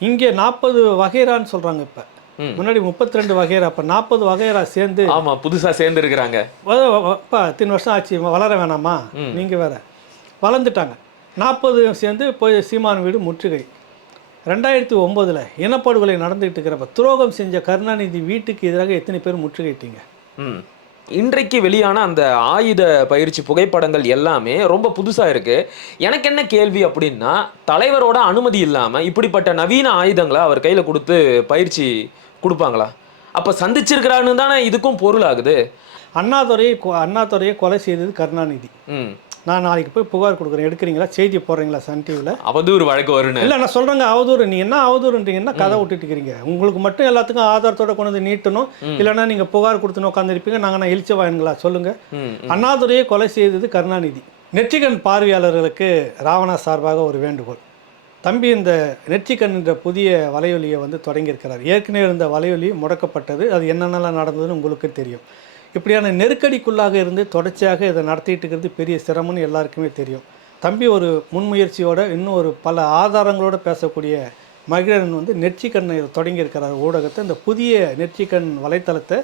இங்கே 40 வகைரான்னு சொல்கிறாங்க. இப்போ முன்னாடி 32 வகைரா, அப்போ 40 வகைரா சேர்ந்து புதுசாக சேர்ந்து இருக்கிறாங்க. இப்போ இத்தனை வருஷம் ஆச்சு, வளர வேணாமா, நீங்கள் வேற வளர்ந்துட்டாங்க. 40 சேர்ந்து போய் சீமான் வீடு முற்றுகை. 2009 இனப்படுகொலை நடந்துகிட்டு இருக்கிறப்ப துரோகம் செஞ்ச கருணாநிதி வீட்டுக்கு எதிராக எத்தனை பேர் முற்றுகையிட்டீங்க? இன்றைக்கு வெளியான அந்த ஆயுத பயிற்சி புகைப்படங்கள் எல்லாமே ரொம்ப புதுசாக இருக்கு. எனக்கு என்ன கேள்வி அப்படின்னா, தலைவரோட அனுமதி இல்லாமல் இப்படிப்பட்ட நவீன ஆயுதங்களை அவர் கையில் கொடுத்து பயிற்சி கொடுப்பாங்களா? அப்போ சந்திச்சிருக்கிறான்னு தானே இதுக்கும் பொருள் ஆகுது. அண்ணாதுரையை கொலை செய்தது கருணாநிதி. நான் நாளைக்கு போய் புகார் கொடுக்குறேன், எடுக்கிறீங்களா, செய்தி போடுறீங்களா சன் டிவியில்? அவதூறு வழக்கு வரும்னு இல்லை, நான் சொல்கிறேங்க அவதூறு. நீ என்ன அவதூறுன்றீங்கன்னா கதை விட்டுட்டு இருக்கிறீங்க. உங்களுக்கு மட்டும் எல்லாத்துக்கும் ஆதாரத்தோட கொண்டு வந்து நீட்டணும், இல்லைன்னா நீங்கள் புகார் கொடுத்துன்னு உட்காந்துருப்பீங்க. நாங்கள் எழுச்சி வாயனுங்களா சொல்லுங்கள். அண்ணாதுரையை கொலை செய்தது கருணாநிதி. நெற்றிக்கண் பார்வையாளர்களுக்கு ராவணா சார்பாக ஒரு வேண்டுகோள். தம்பி, இந்த நெற்றிக்கண் என்ற புதிய வலையொலியை வந்து தொடங்கியிருக்கிறார். ஏற்கனவே இருந்த வலையொலி முடக்கப்பட்டது. அது என்னென்னலாம் நடந்ததுன்னு உங்களுக்கு தெரியும். இப்படியான நெருக்கடிக்குள்ளாக இருந்து தொடர்ச்சியாக இதை நடத்திட்டு இருக்கிறது பெரிய சிரமம்னு எல்லாருக்குமே தெரியும். தம்பி ஒரு முன்முயற்சியோட இன்னும் ஒரு பல ஆதாரங்களோடு பேசக்கூடிய மகிழன் வந்து நெற்றிக்கண்ணை தொடங்கியிருக்கிறார் ஊடகத்தை. இந்த புதிய நெற்றிக்கண் வலைத்தளத்தை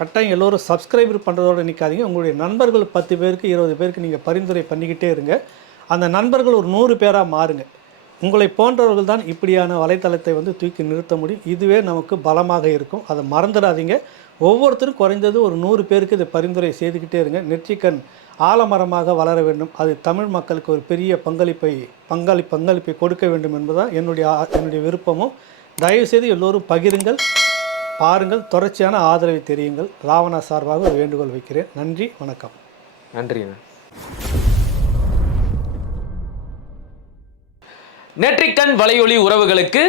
கட்டாயம் எல்லோரும் சப்ஸ்கிரைபர் பண்ணுறதோடு நிற்காதீங்க. உங்களுடைய நண்பர்கள் 10 பேருக்கு 20 பேருக்கு நீங்கள் பரிந்துரை பண்ணிக்கிட்டே இருங்க. அந்த நண்பர்கள் ஒரு 100 பேராக மாறுங்க. உங்களை போன்றவர்கள் தான் இப்படியான வலைத்தளத்தை வந்து தூக்கி நிறுத்த முடியும். இதுவே நமக்கு பலமாக இருக்கும். அதை மறந்துடாதீங்க. ஒவ்வொருத்தரும் குறைந்தது ஒரு 100 பேருக்கு இதை பரிந்துரை செய்துக்கிட்டே இருங்க. நெற்றிக்கண் ஆலமரமாக வளர வேண்டும். அது தமிழ் மக்களுக்கு ஒரு பெரிய பங்களிப்பை கொடுக்க வேண்டும் என்பதுதான் என்னுடைய விருப்பமும். தயவுசெய்து எல்லோரும் பகிருங்கள், பாருங்கள், தொடர்ச்சியான ஆதரவை தெரியுங்கள். ராவணா சார்பாக ஒரு வேண்டுகோள் வைக்கிறேன். நன்றி, வணக்கம். நன்றி. நெற்றிக்கண் வலையொலி உறவுகளுக்கு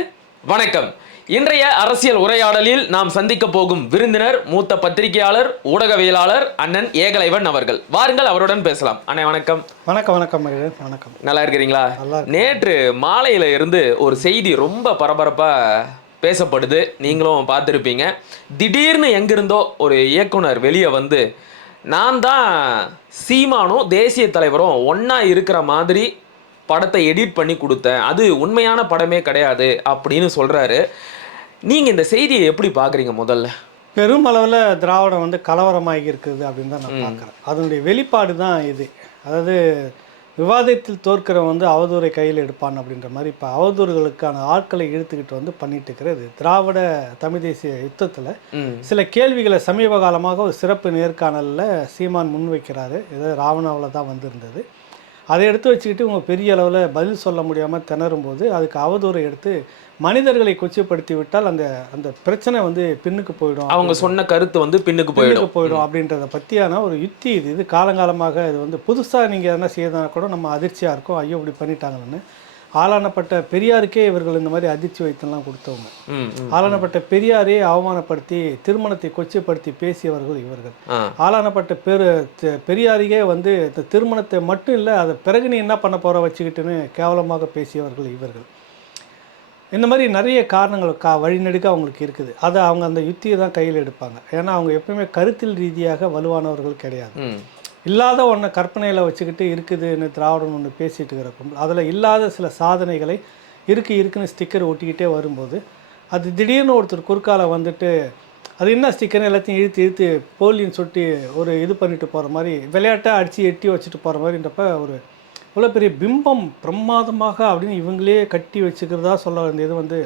வணக்கம். இன்றைய அரசியல் உரையாடலில் நாம் சந்திக்க போகும் விருந்தினர் மூத்த பத்திரிகையாளர், ஊடகவியலாளர் அண்ணன் ஏகலைவன் அவர்கள். வாருங்கள், அவருடன் பேசலாம். அண்ணே வணக்கம். வணக்கம். வணக்கம். நல்லா இருக்கிறீங்களா? நேற்று மாலையில இருந்து ஒரு செய்தி ரொம்ப பரபரப்பா பேசப்படுது, நீங்களும் பார்த்துருப்பீங்க. திடீர்னு எங்கிருந்தோ ஒரு இயக்குனர் வெளியே வந்து, நான் தான் சீமானும் தேசிய தலைவரும் ஒன்னா இருக்கிற மாதிரி படத்தை எடிட் பண்ணி கொடுத்தேன், அது உண்மையான படமே கிடையாது அப்படின்னு சொல்றாரு. நீங்க இந்த செய்தியை எப்படி பாக்குறீங்க? முதல்ல பெருமளவில் திராவிடம் வந்து கலவரமாகி இருக்குது அப்படின்னு தான் நான் பார்க்குறேன். அதனுடைய வெளிப்பாடு தான் இது. அதாவது விவாதத்தில் தோற்கிறவன் வந்து அவதூறை கையில் எடுப்பான் அப்படின்ற மாதிரி இப்போ அவதூறுகளுக்கான ஆட்களை இழுத்துக்கிட்டு வந்து பண்ணிட்டு இருக்கிறது. திராவிட தமிழ் தேசிய யுத்தத்தில் சில கேள்விகளை சமீப காலமாக ஒரு சிறப்பு நேர்காணலில் சீமான் முன்வைக்கிறாரு. இது ராவணாவில் தான் வந்திருந்தது. அதை எடுத்து வச்சுக்கிட்டு இவங்க பெரிய அளவில் பதில் சொல்ல முடியாமல் திணறும்போது அதுக்கு அவதூறை எடுத்து மனிதர்களை கொச்சைப்படுத்தி விட்டால் அந்த அந்த பிரச்சனை வந்து பின்னுக்கு போயிடும், அவங்க சொன்ன கருத்து வந்து பின்னுக்கு போயிடும் அப்படின்றத பற்றியான ஒரு யுக்தி இது. இது காலங்காலமாக இது வந்து புதுசாக நீங்கள் எதனா செய்யறதுனா கூட நம்ம அதிர்ச்சியாக இருக்கும், ஐயோ இப்படி பண்ணிட்டாங்கன்னு. ஆளானப்பட்ட பெரியாருக்கே இவர்கள் இந்த மாதிரி அதிர்ச்சி வைத்தெல்லாம் கொடுத்தவங்க. ஆளானப்பட்ட பெரியாரே அவமானப்படுத்தி திருமணத்தை கொச்சைப்படுத்தி பேசியவர்கள் இவர்கள். ஆளானப்பட்ட பெரியாரியே வந்து இந்த திருமணத்தை மட்டும் இல்லை, அதை பிறகு நீ என்ன பண்ண போகிற வச்சுக்கிட்டுன்னு கேவலமாக பேசியவர்கள் இவர்கள். இந்த மாதிரி நிறைய காரணங்கள் வழிநெடுக்க அவங்களுக்கு இருக்குது. அதை அவங்க அந்த யுத்தியை தான் கையில் எடுப்பாங்க. ஏன்னா அவங்க எப்பவுமே கருத்தில் ரீதியாக வலுவானவர்கள் கிடையாது. இல்லாத ஒன்றை கற்பனையில் வச்சுக்கிட்டு இருக்குதுன்னு திராவிடம் ஒன்று பேசிகிட்டு இருக்கிறப்போ அதில் இல்லாத சில சாதனைகளை இருக்குன்னு ஸ்டிக்கர் ஒட்டிக்கிட்டே வரும்போது அது திடீர்னு ஒருத்தர் குறுக்கால வந்துட்டு அது என்ன ஸ்டிக்கர்னு எல்லாத்தையும் இழுத்து போலின்னு சொல்லிட்டு ஒரு இது பண்ணிட்டு போகிற மாதிரி, விளையாட்டாக அடித்து எட்டி வச்சுட்டு போகிற மாதிரின்றப்ப ஒரு இவ்வளோ பெரிய பிம்பம் பிரமாதமாக அப்படின்னு இவங்களே கட்டி வச்சுக்கிறதா சொல்ல வேண்டியது வந்து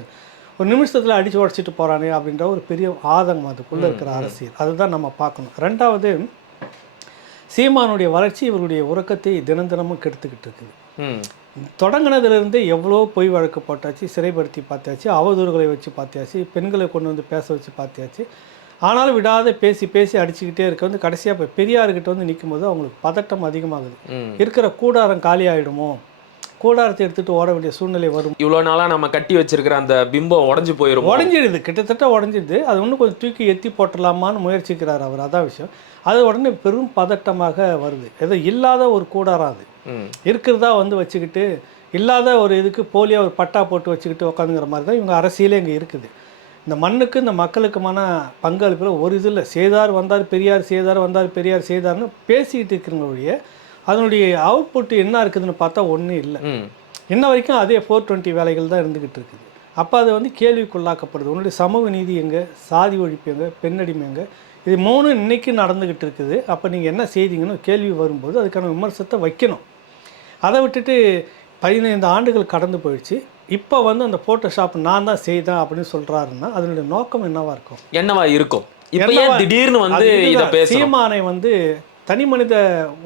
ஒரு நிமிஷத்தில் அடித்து உடச்சிட்டு போகிறானே அப்படின்ற ஒரு பெரிய ஆதங்கம் அதுக்குள்ளே இருக்கிற அரசியல். அதுதான் நம்ம பார்க்கணும். ரெண்டாவது, சீமானுடைய வளர்ச்சி இவருடைய உறக்கத்தை தினமும் கெடுத்துக்கிட்டு இருக்குது. தொடங்கினதுலேருந்து எவ்வளோ பொய் வழக்கு போட்டாச்சு, சிறைப்படுத்தி பார்த்தாச்சு, அவதூறுகளை வச்சு பார்த்தாச்சு, பெண்களை கொண்டு வந்து பேச வச்சு பார்த்தாச்சு. ஆனாலும் விடாத பேசி அடிச்சுக்கிட்டே இருக்க வந்து கடைசியாக இப்போ பெரியார்கிட்ட வந்து நிற்கும் போது அவங்களுக்கு பதட்டம் அதிகமாகுது. இருக்கிற கூடாரம் காலி ஆகிடுமோ, கூடாரத்தை எடுத்துகிட்டு ஓட வேண்டிய சூழ்நிலை வரும். இவ்வளோ நாளாக நம்ம கட்டி வச்சிருக்கிற அந்த பிம்பம் உடஞ்சிடுது, கிட்டத்தட்ட உடஞ்சிடுது. அது இன்னும் கொஞ்சம் தூக்கி எத்தி போட்டலாமான்னு முயற்சிக்கிறார் அவர். அதான் விஷயம். அது உடனே பெரும் பதட்டமாக வருது. ஏதோ இல்லாத ஒரு கூடாரம் அது இருக்கிறதா வந்து வச்சுக்கிட்டு இல்லாத ஒரு இதுக்கு போலியாக ஒரு பட்டா போட்டு வச்சுக்கிட்டு உட்காந்துங்கிற மாதிரி தான் இவங்க அரசியலே இங்கே இருக்குது. இந்த மண்ணுக்கு இந்த மக்களுக்குமான பங்களிப்பில் ஒரு இது இல்லை. செய்தார் வந்தார் பெரியார், செய்தார் வந்தார் பெரியார், செய்தார்னு பேசிக்கிட்டு இருக்கிறவங்களுடைய அதனுடைய அவுட்புட் என்ன இருக்குதுன்னு பார்த்தா ஒன்றும் இல்லை. இன்ன வரைக்கும் அதே 420 வேலைகள் தான் இருந்துக்கிட்டு இருக்குது. அப்போ அது வந்து கேள்விக்குள்ளாக்கப்படுது. உன்னுடைய சமூக நீதி எங்கே, சாதி ஒழிப்பு எங்கே, பெண்ணடிமை எங்கே, இது 3 இன்னைக்கு நடந்துக்கிட்டு இருக்குது. அப்போ நீங்கள் என்ன செய்தீங்கன்னு கேள்வி வரும்போது அதுக்கான விமர்சனத்தை வைக்கணும். அதை விட்டுட்டு 15 ஆண்டுகள் கடந்து போயிடுச்சு, இப்போ வந்து அந்த ஃபோட்டோஷாப் நான் தான் செய்தேன் அப்படின்னு சொல்கிறாருன்னா அதனுடைய நோக்கம் என்னவா இருக்கும்? இப்போ ஏன் திடீர்னு வந்து இதை பேசணும்? சீமானை வந்து தனி மனித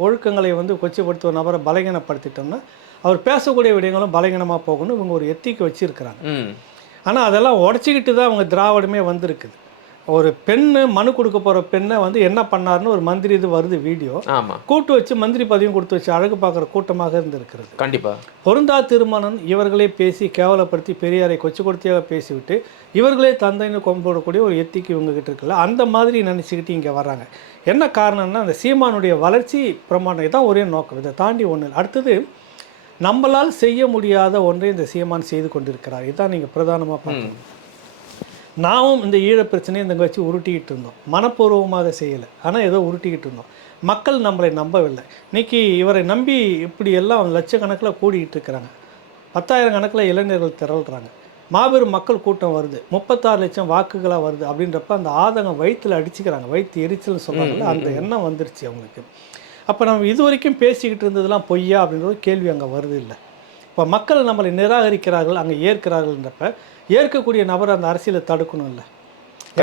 ஒழுக்கங்களை வந்து கொச்சைப்படுத்துவ நபரை பலகீனப்படுத்திட்டோம்னா அவர் பேசக்கூடிய விடயங்களும் பலகீனமாக போகணும். இவங்க ஒரு எத்திக்கு வச்சுருக்கிறாங்க. ஆனால் அதெல்லாம் உடச்சிக்கிட்டு தான் அவங்க திராவிடமே வந்திருக்குது. ஒரு பெண்ணு மனு கொடுக்க போகிற பெண்ணை வந்து என்ன பண்ணாருன்னு ஒரு மந்திரி இது வருது வீடியோ. கூட்டு வச்சு மந்திரி பதவியும் கொடுத்து வச்சு அழகு பார்க்குற கூட்டமாக இருந்திருக்கிறது. கண்டிப்பாக பொருந்தா திருமணம் இவர்களே பேசி கேவலப்படுத்தி பெரியாரை கொச்சு கொடுத்தியாக பேசிவிட்டு இவர்களே தந்தைன்னு கொம்போடக்கூடிய ஒரு எத்திக்கு இவங்ககிட்ட இருக்குல்ல, அந்த மாதிரி நினச்சிக்கிட்டு இங்கே வர்றாங்க. என்ன காரணம்னா அந்த சீமானுடைய வளர்ச்சி பிரமாணம் தான் ஒரே நோக்கம். இதை தாண்டி ஒன்று. அடுத்தது நம்மளால் செய்ய முடியாத ஒன்றை இந்த சீமான் செய்து கொண்டிருக்கிறார். இதுதான் நீங்கள் பிரதானமாக பார்க்கணும். நாமும் இந்த ஈழ பிரச்சனையை இந்த வச்சு உருட்டிக்கிட்டு இருந்தோம். மனப்பூர்வமாக செய்யலை, ஆனால் ஏதோ உருட்டிக்கிட்டு இருந்தோம். மக்கள் நம்மளை நம்பவில்லை. இன்றைக்கி இவரை நம்பி இப்படி எல்லாம் லட்சக்கணக்கில் கூடிக்கிட்டு இருக்கிறாங்க. 10,000 கணக்கில் இளைஞர்கள் திரள்றாங்க. மாபெரும் மக்கள் கூட்டம் வருது. 36 லட்சம் வாக்குகளாக வருது. அப்படின்றப்ப அந்த ஆதங்கம் வயிற்றில் அடிச்சுக்கிறாங்க. வயிற்று எரிச்சல்னு சொல்கிறாங்கல்ல, அந்த எண்ணம் வந்துருச்சு அவங்களுக்கு. அப்போ நம்ம இது வரைக்கும் பேசிக்கிட்டு இருந்ததெல்லாம் பொய்யா அப்படின்ற ஒரு கேள்வி அங்கே வருது இல்லை. இப்போ மக்கள் நம்மளை நிராகரிக்கிறார்கள், அங்கே ஏற்கிறார்கள்ன்றப்ப ஏற்கக்கூடிய நபர் அந்த அரசியலை தடுக்கணும் இல்லை.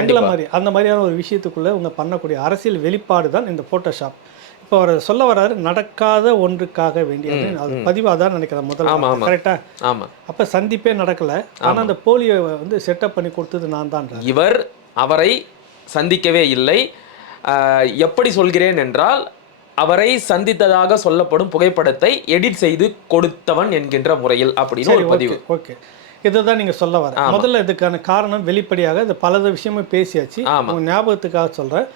எங்களை மாதிரி அந்த மாதிரியான ஒரு விஷயத்துக்குள்ளே இவங்க பண்ணக்கூடிய அரசியல் வெளிப்பாடு தான் இந்த ஃபோட்டோஷாப். இப்போ அவர் சொல்ல வர்றாரு, நடக்காத ஒன்றுக்காக வேண்டியது. அது பதிவாக தான் நினைக்கிறேன் முதல்ல. கரெக்டாக? ஆமாம். அப்போ சந்திப்பே நடக்கலை, ஆனால் அந்த போலியை வந்து செட்டப் பண்ணி கொடுத்தது நான் தான். இவர் அவரை சந்திக்கவே இல்லை. எப்படி சொல்கிறேன் என்றால், அவரை சந்தித்ததாக சொல்லப்படும் புகைப்படத்தை எடிட் செய்து கொடுத்தவன் என்கின்ற முறையில் அப்படின்னு ஒரு பதிவு. ஓகே, இதை தான் நீங்கள் சொல்ல வர. முதல்ல இதுக்கான காரணம் வெளிப்படையாக இது பல விஷயமும் பேசியாச்சு. ஞாபகத்துக்காக சொல்கிறேன்.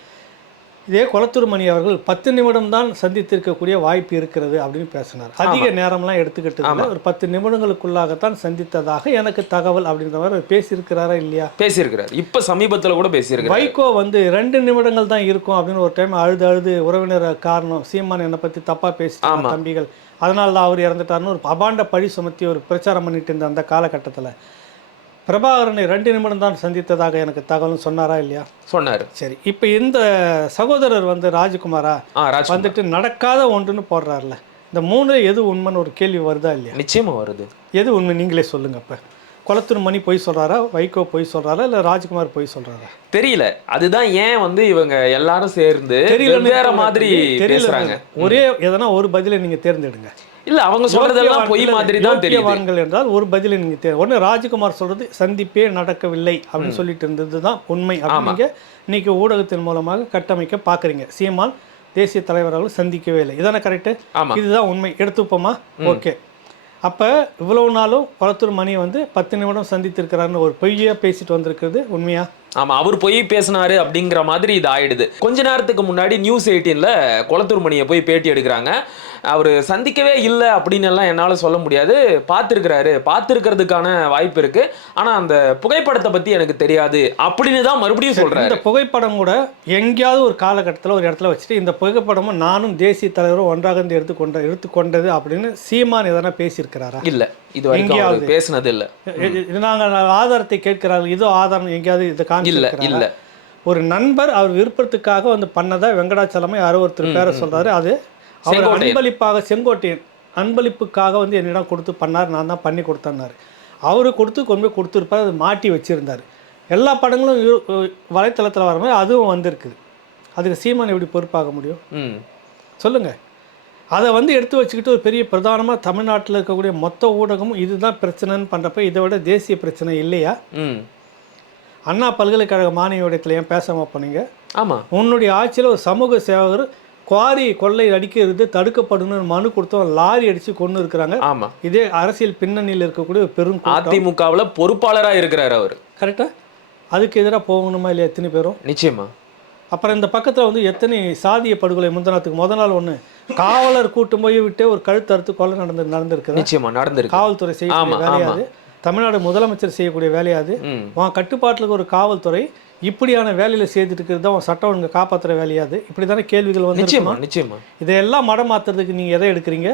இதே கொளத்தூர் மணி அவர்கள் 10 நிமிடம் தான் சந்தித்திருக்கக்கூடிய வாய்ப்பு இருக்கிறது அப்படின்னு பேசினார். அதிக நேரம்லாம் எடுத்துக்கிட்டு ஒரு 10 நிமிடங்களுக்குள்ளாகத்தான் சந்தித்ததாக எனக்கு தகவல் அப்படின்ற மாதிரி பேசியிருக்கிறாரா இல்லையா? பேசியிருக்கிறார். இப்போ சமீபத்தில் கூட பேசியிருக்கிறார். வைகோ வந்து 2 நிமிடங்கள் தான் இருக்கும் அப்படின்னு ஒரு டைம் அழுது உறவினர் காரணம் சீமான் என்னை பற்றி தப்பாக பேசிட்டாங்க தம்பிகள், அதனால தான் அவர் இறந்துட்டாருன்னு ஒரு அபாண்ட பழி சுமத்தி ஒரு பிரச்சாரம் பண்ணிட்டு இருந்த அந்த காலகட்டத்தில் பிரபாகரனை 2 நிமிடம் தான் சந்தித்ததாக எனக்கு தகவல் சொன்னாரா இல்லையா? சொன்னார். சரி, இப்போ இந்த சகோதரர் வந்து ராஜ்குமாரா வந்துட்டு நடக்காத ஒன்றுன்னு போடுறாருல, இந்த 3 எது உண்மைன்னு ஒரு கேள்வி வருதா இல்லையா? நிச்சயமா வருது. எது உண்மை நீங்களே சொல்லுங்க. இப்போ கொளத்தூர் மணி பொய் சொல்கிறாரா, வைகோ பொய் சொல்கிறாரா, இல்லை ராஜ்குமார் பொய் சொல்கிறாரா? தெரியல. அதுதான் ஏன் வந்து இவங்க எல்லாரும் சேர்ந்து வேற மாதிரி பேசுறாங்க. ஒரே எதனா ஒரு பதிலை நீங்கள் தேர்ந்தெடுங்க. இல்ல, அவங்க சொல்றதெல்லாம் பொய் மாதிரி தான் தெரியுது என்றால் ஒரு பதிலை நீங்க ஒன்று ராஜ்குமார் சொல்றது சந்திப்பே நடக்கவில்லை அப்படின்னு சொல்லிட்டு இருந்தது தான் உண்மை அப்படிங்க. இன்னைக்கு ஊடகத்தின் மூலமாக கட்டமைக்க பாக்குறீங்க. சீமான் தேசிய தலைவர்கள் சந்திக்கவே இல்லை, இதான கரெக்டு? இதுதான் உண்மை எடுத்துப்போமா? ஓகே. அப்போ இவ்வளவு நாளும் கொளத்தூர் மணி வந்து 10 நிமிடம் சந்தித்திருக்கிறாருன்னு ஒரு பொய்யா பேசிட்டு வந்திருக்கிறது உண்மையா? ஆமா, அவர் போய் பேசினாரு அப்படிங்கிற மாதிரி இது ஆயிடுது. கொஞ்ச நேரத்துக்கு முன்னாடி நியூஸ் 18ல கொளத்தூர் மணியை போய் பேட்டி எடுக்கிறாங்க. அவர் சந்திக்கவே இல்லை அப்படின்னு எல்லாம் என்னால் சொல்ல முடியாது, பார்த்துருக்கிறதுக்கான வாய்ப்பு இருக்கு, ஆனால் அந்த புகைப்படத்தை பற்றி எனக்கு தெரியாது அப்படின்னு தான் மறுபடியும் சொல்கிறேன். இந்த புகைப்படம் கூட எங்கேயாவது ஒரு காலகட்டத்தில் ஒரு இடத்துல வச்சுட்டு இந்த புகைப்படமும் நானும் தேசிய தலைவரும் ஒன்றாக இருந்து எடுத்துக்கொண்டது அப்படின்னு சீமான் எதனா பேசியிருக்கிறாரா? இல்லை, இது வரைக்கும் பேசினது இல்லை. நாங்கள் ஆதாரத்தை கேட்கிறார்கள், இதோ ஆதாரம் எங்கேயாவது இதை இல்லை இல்லை. ஒரு நண்பர் அவர் விருப்பத்துக்காக வந்து பண்ணதா வெங்கடாச்சலமை ஒருத்தர் பேரை சொல்றாரு. அது அவர் அன்பளிப்பாக செங்கோட்டையன் அன்பளிப்புக்காக வந்து என்னிடம் கொடுத்து பண்ணார், நான் தான் பண்ணி கொடுத்தேன்னாரு. அவரு கொடுத்து கொண்டு போய் கொடுத்துருப்பார், அது மாட்டி வச்சுருந்தார். எல்லா படங்களும் வலைத்தளத்தில் வர மாதிரி அதுவும் வந்திருக்குது. அதுக்கு சீமான் எப்படி பொறுப்பாக முடியும் சொல்லுங்கள்? அதை வந்து எடுத்து வச்சுக்கிட்டு ஒரு பெரிய பிரதானமாக தமிழ்நாட்டில் இருக்கக்கூடிய மொத்த ஊடகமும் இதுதான் பிரச்சனைன்னு பண்ணுறப்ப இதை விட தேசிய பிரச்சனை இல்லையா? அண்ணா பல்கலைக்கழக மாணவியிடத்தில் ஏன் பேசாமல் போனீங்க? ஆமாம், உன்னுடைய ஆட்சியில் ஒரு சமூக சேவகர் குவாரி கொள்ளை அடிக்கிறது தடுக்கப்படணும்னு மனு கொடுத்தோம், லாரி அடித்து கொண்டு இருக்கிறாங்க. ஆமாம், இதே அரசியல் பின்னணியில் இருக்கக்கூடிய ஒரு பெரும் அதிமுகவில் பொறுப்பாளராக இருக்கிறார் அவர். கரெக்டாக? அதுக்கு எதிராக போகணுமா இல்லையா எத்தனை பேரும்? நிச்சயமா. அப்புறம் இந்த பக்கத்தில் வந்து எத்தனை சாதிய படுகொலை முந்தநாத்துக்கு முதல் நாள் ஒன்று காவலர் கூட்டும் போய் விட்டு ஒரு கழுத்தறுத்து கொலை நடந்திருக்கு. நிச்சயமா நடந்திருக்கு. காவல்துறை செய்யக்கூடிய வேலையாது, தமிழ்நாடு முதலமைச்சர் செய்யக்கூடிய வேலையாது, உன் கட்டுப்பாட்டில் ஒரு காவல்துறை இப்படியான வேலையில் செய்துட்டு இருக்கிறது தான் சட்டம் ஒழுங்கு காப்பாற்றுற வேலையாது. இப்படி தானே கேள்விகள் வந்து. நிச்சயமா நிச்சயமா. இதையெல்லாம் மடம் மாற்றுறதுக்கு நீங்கள் எதை எடுக்கிறீங்க?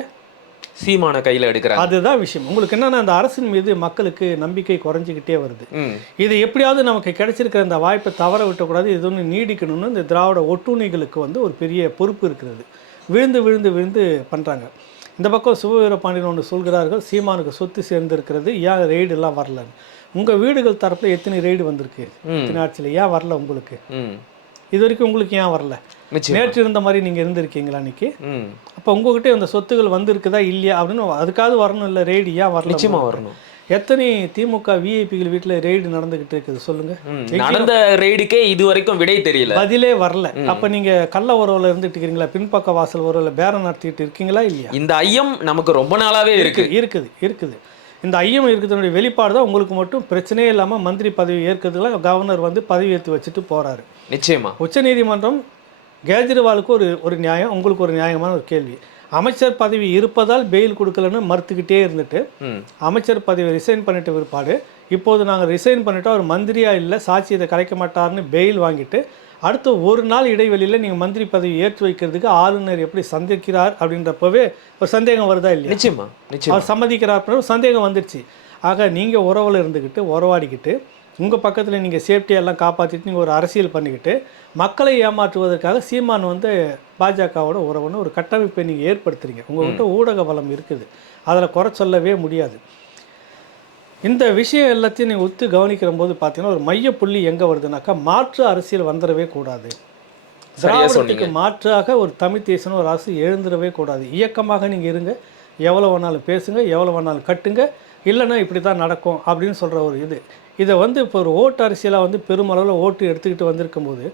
சீமான கையில எடுக்கிறாங்க. அதுதான் விஷயம். உங்களுக்கு என்னன்னா அந்த அரசின் மீது மக்களுக்கு நம்பிக்கை குறைஞ்சிக்கிட்டே வருது. ம். இது எப்படியாவது நமக்கு கிடைச்சிருக்கிற இந்த வாய்ப்பை தவற விட்டக்கூடாது, இது ஒன்று நீடிக்கணும்னு இந்த திராவிட ஒட்டுணிகளுக்கு வந்து ஒரு பெரிய பொறுப்பு இருக்கிறது. விழுந்து விழுந்து விழுந்து பண்ணுறாங்க. இந்த பக்கம் சிவவீரபாண்டியன் ஒன்று சொல்கிறார்கள், சீமானுக்கு சொத்து சேர்ந்திருக்கிறது, ஏன் ரெய்டு எல்லாம் வரலன்னு. உங்கள் வீடுகள் தரப்பில் எத்தனை ரெய்டு வந்திருக்கு இத்தனை ஆட்சியில், ஏன் வரல உங்களுக்கு? இது வரைக்கும் உங்களுக்கு ஏன் வரல? நேற்று இருந்த மாதிரி நீங்கள் இருந்திருக்கீங்களா அன்னைக்கு? அப்போ உங்ககிட்ட இந்த சொத்துகள் வந்திருக்குதா இல்லையா அப்படின்னு அதுக்காவது வரணும். இல்லை ரெய்டு ஏன் வரல? நிச்சயமாக வரணும். எத்தனை திமுக விஐபிகள் வீட்டில் ரெய்டு நடந்துகிட்டு இருக்குது சொல்லுங்க. நடந்த ரெய்டுக்கே இது வரைக்கும் விடை தெரியல, பதிலே வரல. அப்ப நீங்க கள்ள உறவுல இருந்துட்டு இருக்கீங்களா? பின்பக்க வாசல் உறவுல பேரம் நடத்திட்டு இருக்கீங்களா இல்லையா? இந்த ஐயம் நமக்கு ரொம்ப நாளாவே இருக்குது. இந்த ஐயம் இருக்கிறதுனுடைய வெளிப்பாடு தான் உங்களுக்கு மட்டும் பிரச்சனையே இல்லாமல் மந்திரி பதவி ஏற்கிறதுல கவர்னர் வந்து பதவி ஏற்று வச்சுட்டு போறாரு. நிச்சயமா உச்சநீதிமன்றம் கேஜ்ரிவாலுக்கு ஒரு நியாயம், உங்களுக்கு ஒரு நியாயமான ஒரு கேள்வி. அமைச்சர் பதவி இருப்பதால் பெயில் கொடுக்கலன்னு மறுத்துக்கிட்டே இருந்துட்டு அமைச்சர் பதவி ரிசைன் பண்ணிட்ட பிற்பாடு இப்போது நாங்கள் ரிசைன் பண்ணிட்டோம், அவர் மந்திரியா இல்லை, சாட்சி இதை கலைக்க மாட்டார்னு பெயில் வாங்கிட்டு அடுத்த ஒரு நாள் இடைவெளியில் நீங்கள் மந்திரி பதவி ஏற்று வைக்கிறதுக்கு ஆளுநர் எப்படி சந்திக்கிறார் அப்படின்றப்பவே ஒரு சந்தேகம் வருதா இல்லையா? நிச்சயமா அவர் சம்மதிக்கிறார், சந்தேகம் வந்துடுச்சு. ஆக நீங்கள் உறவில் இருந்துக்கிட்டு உறவாடிக்கிட்டு உங்கள் பக்கத்தில் நீங்கள் சேஃப்டியெல்லாம் காப்பாற்றிட்டு நீங்கள் ஒரு அரசியல் பண்ணிக்கிட்டு மக்களை ஏமாற்றுவதற்காக சீமான் வந்து பாஜகவோட உறவுன்னு ஒரு கட்டமைப்பை நீங்கள் ஏற்படுத்துறீங்க. உங்கள்கிட்ட ஊடக பலம் இருக்குது, அதில் குறை சொல்லவே முடியாது. இந்த விஷயம் எல்லாத்தையும் நீங்கள் ஒத்து கவனிக்கிற போது பார்த்தீங்கன்னா ஒரு மையப்புள்ளி எங்கே வருதுனாக்கா, மாற்று அரசியல் வந்துடவே கூடாது. திராவிடத்துக்கு மாற்றாக ஒரு தமிழ் தேசம்னு ஒரு அரசு எழுந்துடவே கூடாது. இயக்கமாக நீங்கள் இருங்க, எவ்வளோ வேணாலும் பேசுங்க, எவ்வளோ வேணாலும் கட்டுங்க, இல்லைன்னா இப்படி தான் நடக்கும் அப்படின்னு சொல்கிற ஒரு இதை வந்து இப்போ ஒரு ஓட்டு அரசியலாக வந்து பெருமளவில் ஓட்டு எடுத்துக்கிட்டு வந்திருக்கும் போது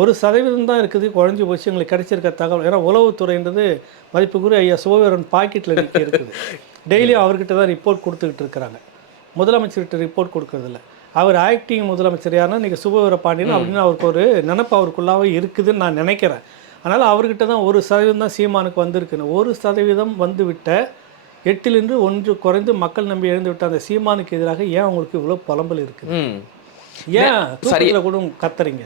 1% தான் இருக்குது, குறைஞ்சி போச்சு எங்களுக்கு கிடைச்சிருக்க தகவல். ஏன்னா உளவுத்துறைன்றது மதிப்புக்குரிய ஐயா சிவவீரன் பாக்கெட்டில் இருக்குது. டெய்லியும் அவர்கிட்ட தான் ரிப்போர்ட் கொடுத்துக்கிட்டு இருக்கிறாங்க. முதலமைச்சர்கிட்ட ரிப்போர்ட் கொடுக்கறதில்ல. அவர் ஆக்டிங் முதலமைச்சர் யாருன்னா இன்றைக்கி சிவவீரபாண்டியன் அப்படின்னு அவருக்கு ஒரு நினப்பு அவருக்குள்ளாவே இருக்குதுன்னு நான் நினைக்கிறேன். அதனால் அவர்கிட்ட தான் 1% தான் சீமானுக்கு வந்திருக்குன்னு. 1% வந்துவிட்ட 8 1 குறைந்து மக்கள் நம்பி எழுந்து விட்ட அந்த சீமானுக்கு எதிராக ஏன் உங்களுக்கு இவ்வளோ புலம்பல் இருக்குது? ஏன் கூட கத்துறீங்க?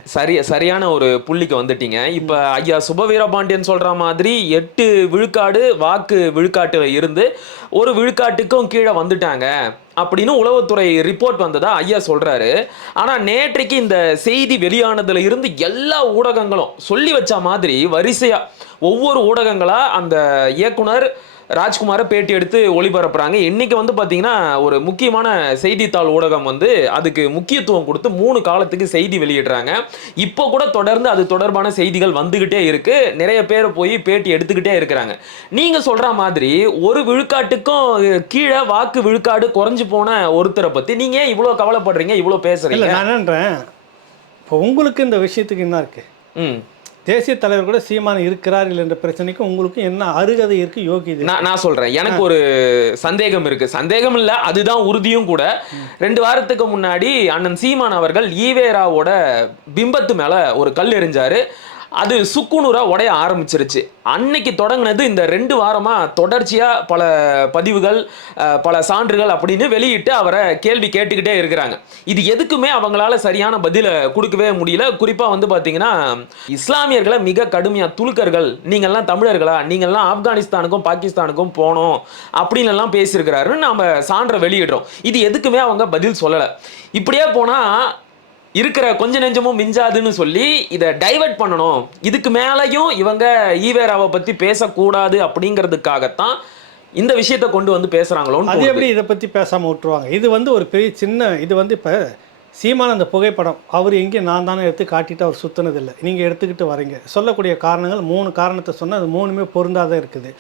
சரியான ஒரு புள்ளிக்கு வந்துட்டீங்க. இப்ப ஐயா சுபவீரபாண்டியன் சொல்ற மாதிரி 8 விழுக்காடு வாக்கு விழுக்காட்டுல இருந்து 1 விழுக்காட்டுக்கும் கீழே வந்துட்டாங்க அப்படின்னு உளவுத்துறை ரிப்போர்ட் வந்ததா ஐயா சொல்றாரு. ஆனா நேற்றைக்கு இந்த செய்தி வெளியானதுல இருந்து எல்லா ஊடகங்களும் சொல்லி வச்ச மாதிரி வரிசையா ஒவ்வொரு ஊடகங்களா அந்த இயக்குனர் ராஜ்குமாரை பேட்டி எடுத்து ஒளிபரப்புறாங்க. இன்னைக்கு வந்து பார்த்தீங்கன்னா ஒரு முக்கியமான செய்தித்தாள் ஊடகம் வந்து அதுக்கு முக்கியத்துவம் கொடுத்து 3 காலத்துக்கு செய்தி வெளியிடுறாங்க. இப்போ கூட தொடர்ந்து அது தொடர்பான செய்திகள் வந்துகிட்டே இருக்கு. நிறைய பேர் போய் பேட்டி எடுத்துக்கிட்டே இருக்கிறாங்க. நீங்க சொல்ற மாதிரி 1 விழுக்காட்டுக்கும் கீழே வாக்கு விழுக்காடு குறைஞ்சு போன ஒருத்தரை பத்தி நீங்க இவ்வளோ கவலைப்படுறீங்க, இவ்வளோ பேசுறீங்க? நான் என்னன்றேன், இப்போ உங்களுக்கு இந்த விஷயத்துக்கு என்ன இருக்கு? தேசிய தலைவர் கூட சீமான் இருக்கிறார்கள் என்ற பிரச்சனைக்கு உங்களுக்கு என்ன அருகதை இருக்கு, யோகியதை? நான் சொல்றேன், எனக்கு ஒரு சந்தேகம் இருக்கு. சந்தேகம் இல்ல, அதுதான் உறுதியும் கூட. 2 வாரத்துக்கு முன்னாடி அண்ணன் சீமான் அவர்கள் ஈவேராவோட பிம்பத்து மேல ஒரு கல் எறிஞ்சாரு. அது சுக்குநூறா உடைய ஆரம்பிச்சிருச்சு. அன்னைக்கு தொடங்கினது இந்த 2 வாரமா தொடர்ச்சியா பல பதிவுகள், பல சான்றுகள் அப்படின்னு வெளியிட்டு அவரை கேள்வி கேட்டுக்கிட்டே இருக்கிறாங்க. இது எதுக்குமே அவங்களால சரியான பதில கொடுக்கவே முடியல. குறிப்பா வந்து பாத்தீங்கன்னா இஸ்லாமியர்களை மிக கடுமையா துலுக்கர்கள், நீங்கள்லாம் தமிழர்களா, நீங்கள்லாம் ஆப்கானிஸ்தானுக்கும் பாகிஸ்தானுக்கும் போனோம் அப்படின்னு எல்லாம் பேசியிருக்கிறாருன்னு நாம சான்றை வெளியிடுறோம். இது எதுக்குமே அவங்க பதில் சொல்லல. இப்படியே போனா இருக்கிற கொஞ்ச நெஞ்சமும் மிஞ்சாதுன்னு சொல்லி இதை டைவர்ட் பண்ணணும், இதுக்கு மேலையும் இவங்க ஈவேராவை பத்தி பேசக்கூடாது அப்படிங்கிறதுக்காகத்தான் இந்த விஷயத்தை கொண்டு வந்து பேசுறாங்களோ. அது எப்படி இதை பத்தி பேசாம விட்டுருவாங்க? இது வந்து ஒரு பெரிய சின்ன இது வந்து இப்போ சீமான அந்த புகைப்படம் அவர் எங்கே நான் தானே எடுத்து காட்டிட்டு அவர் சுத்தினதில்லை, நீங்கள் எடுத்துக்கிட்டு வரீங்க. சொல்லக்கூடிய காரணங்கள் 3 காரணத்தை சொன்னால் அது 3மே பொருந்தாத இருக்குது.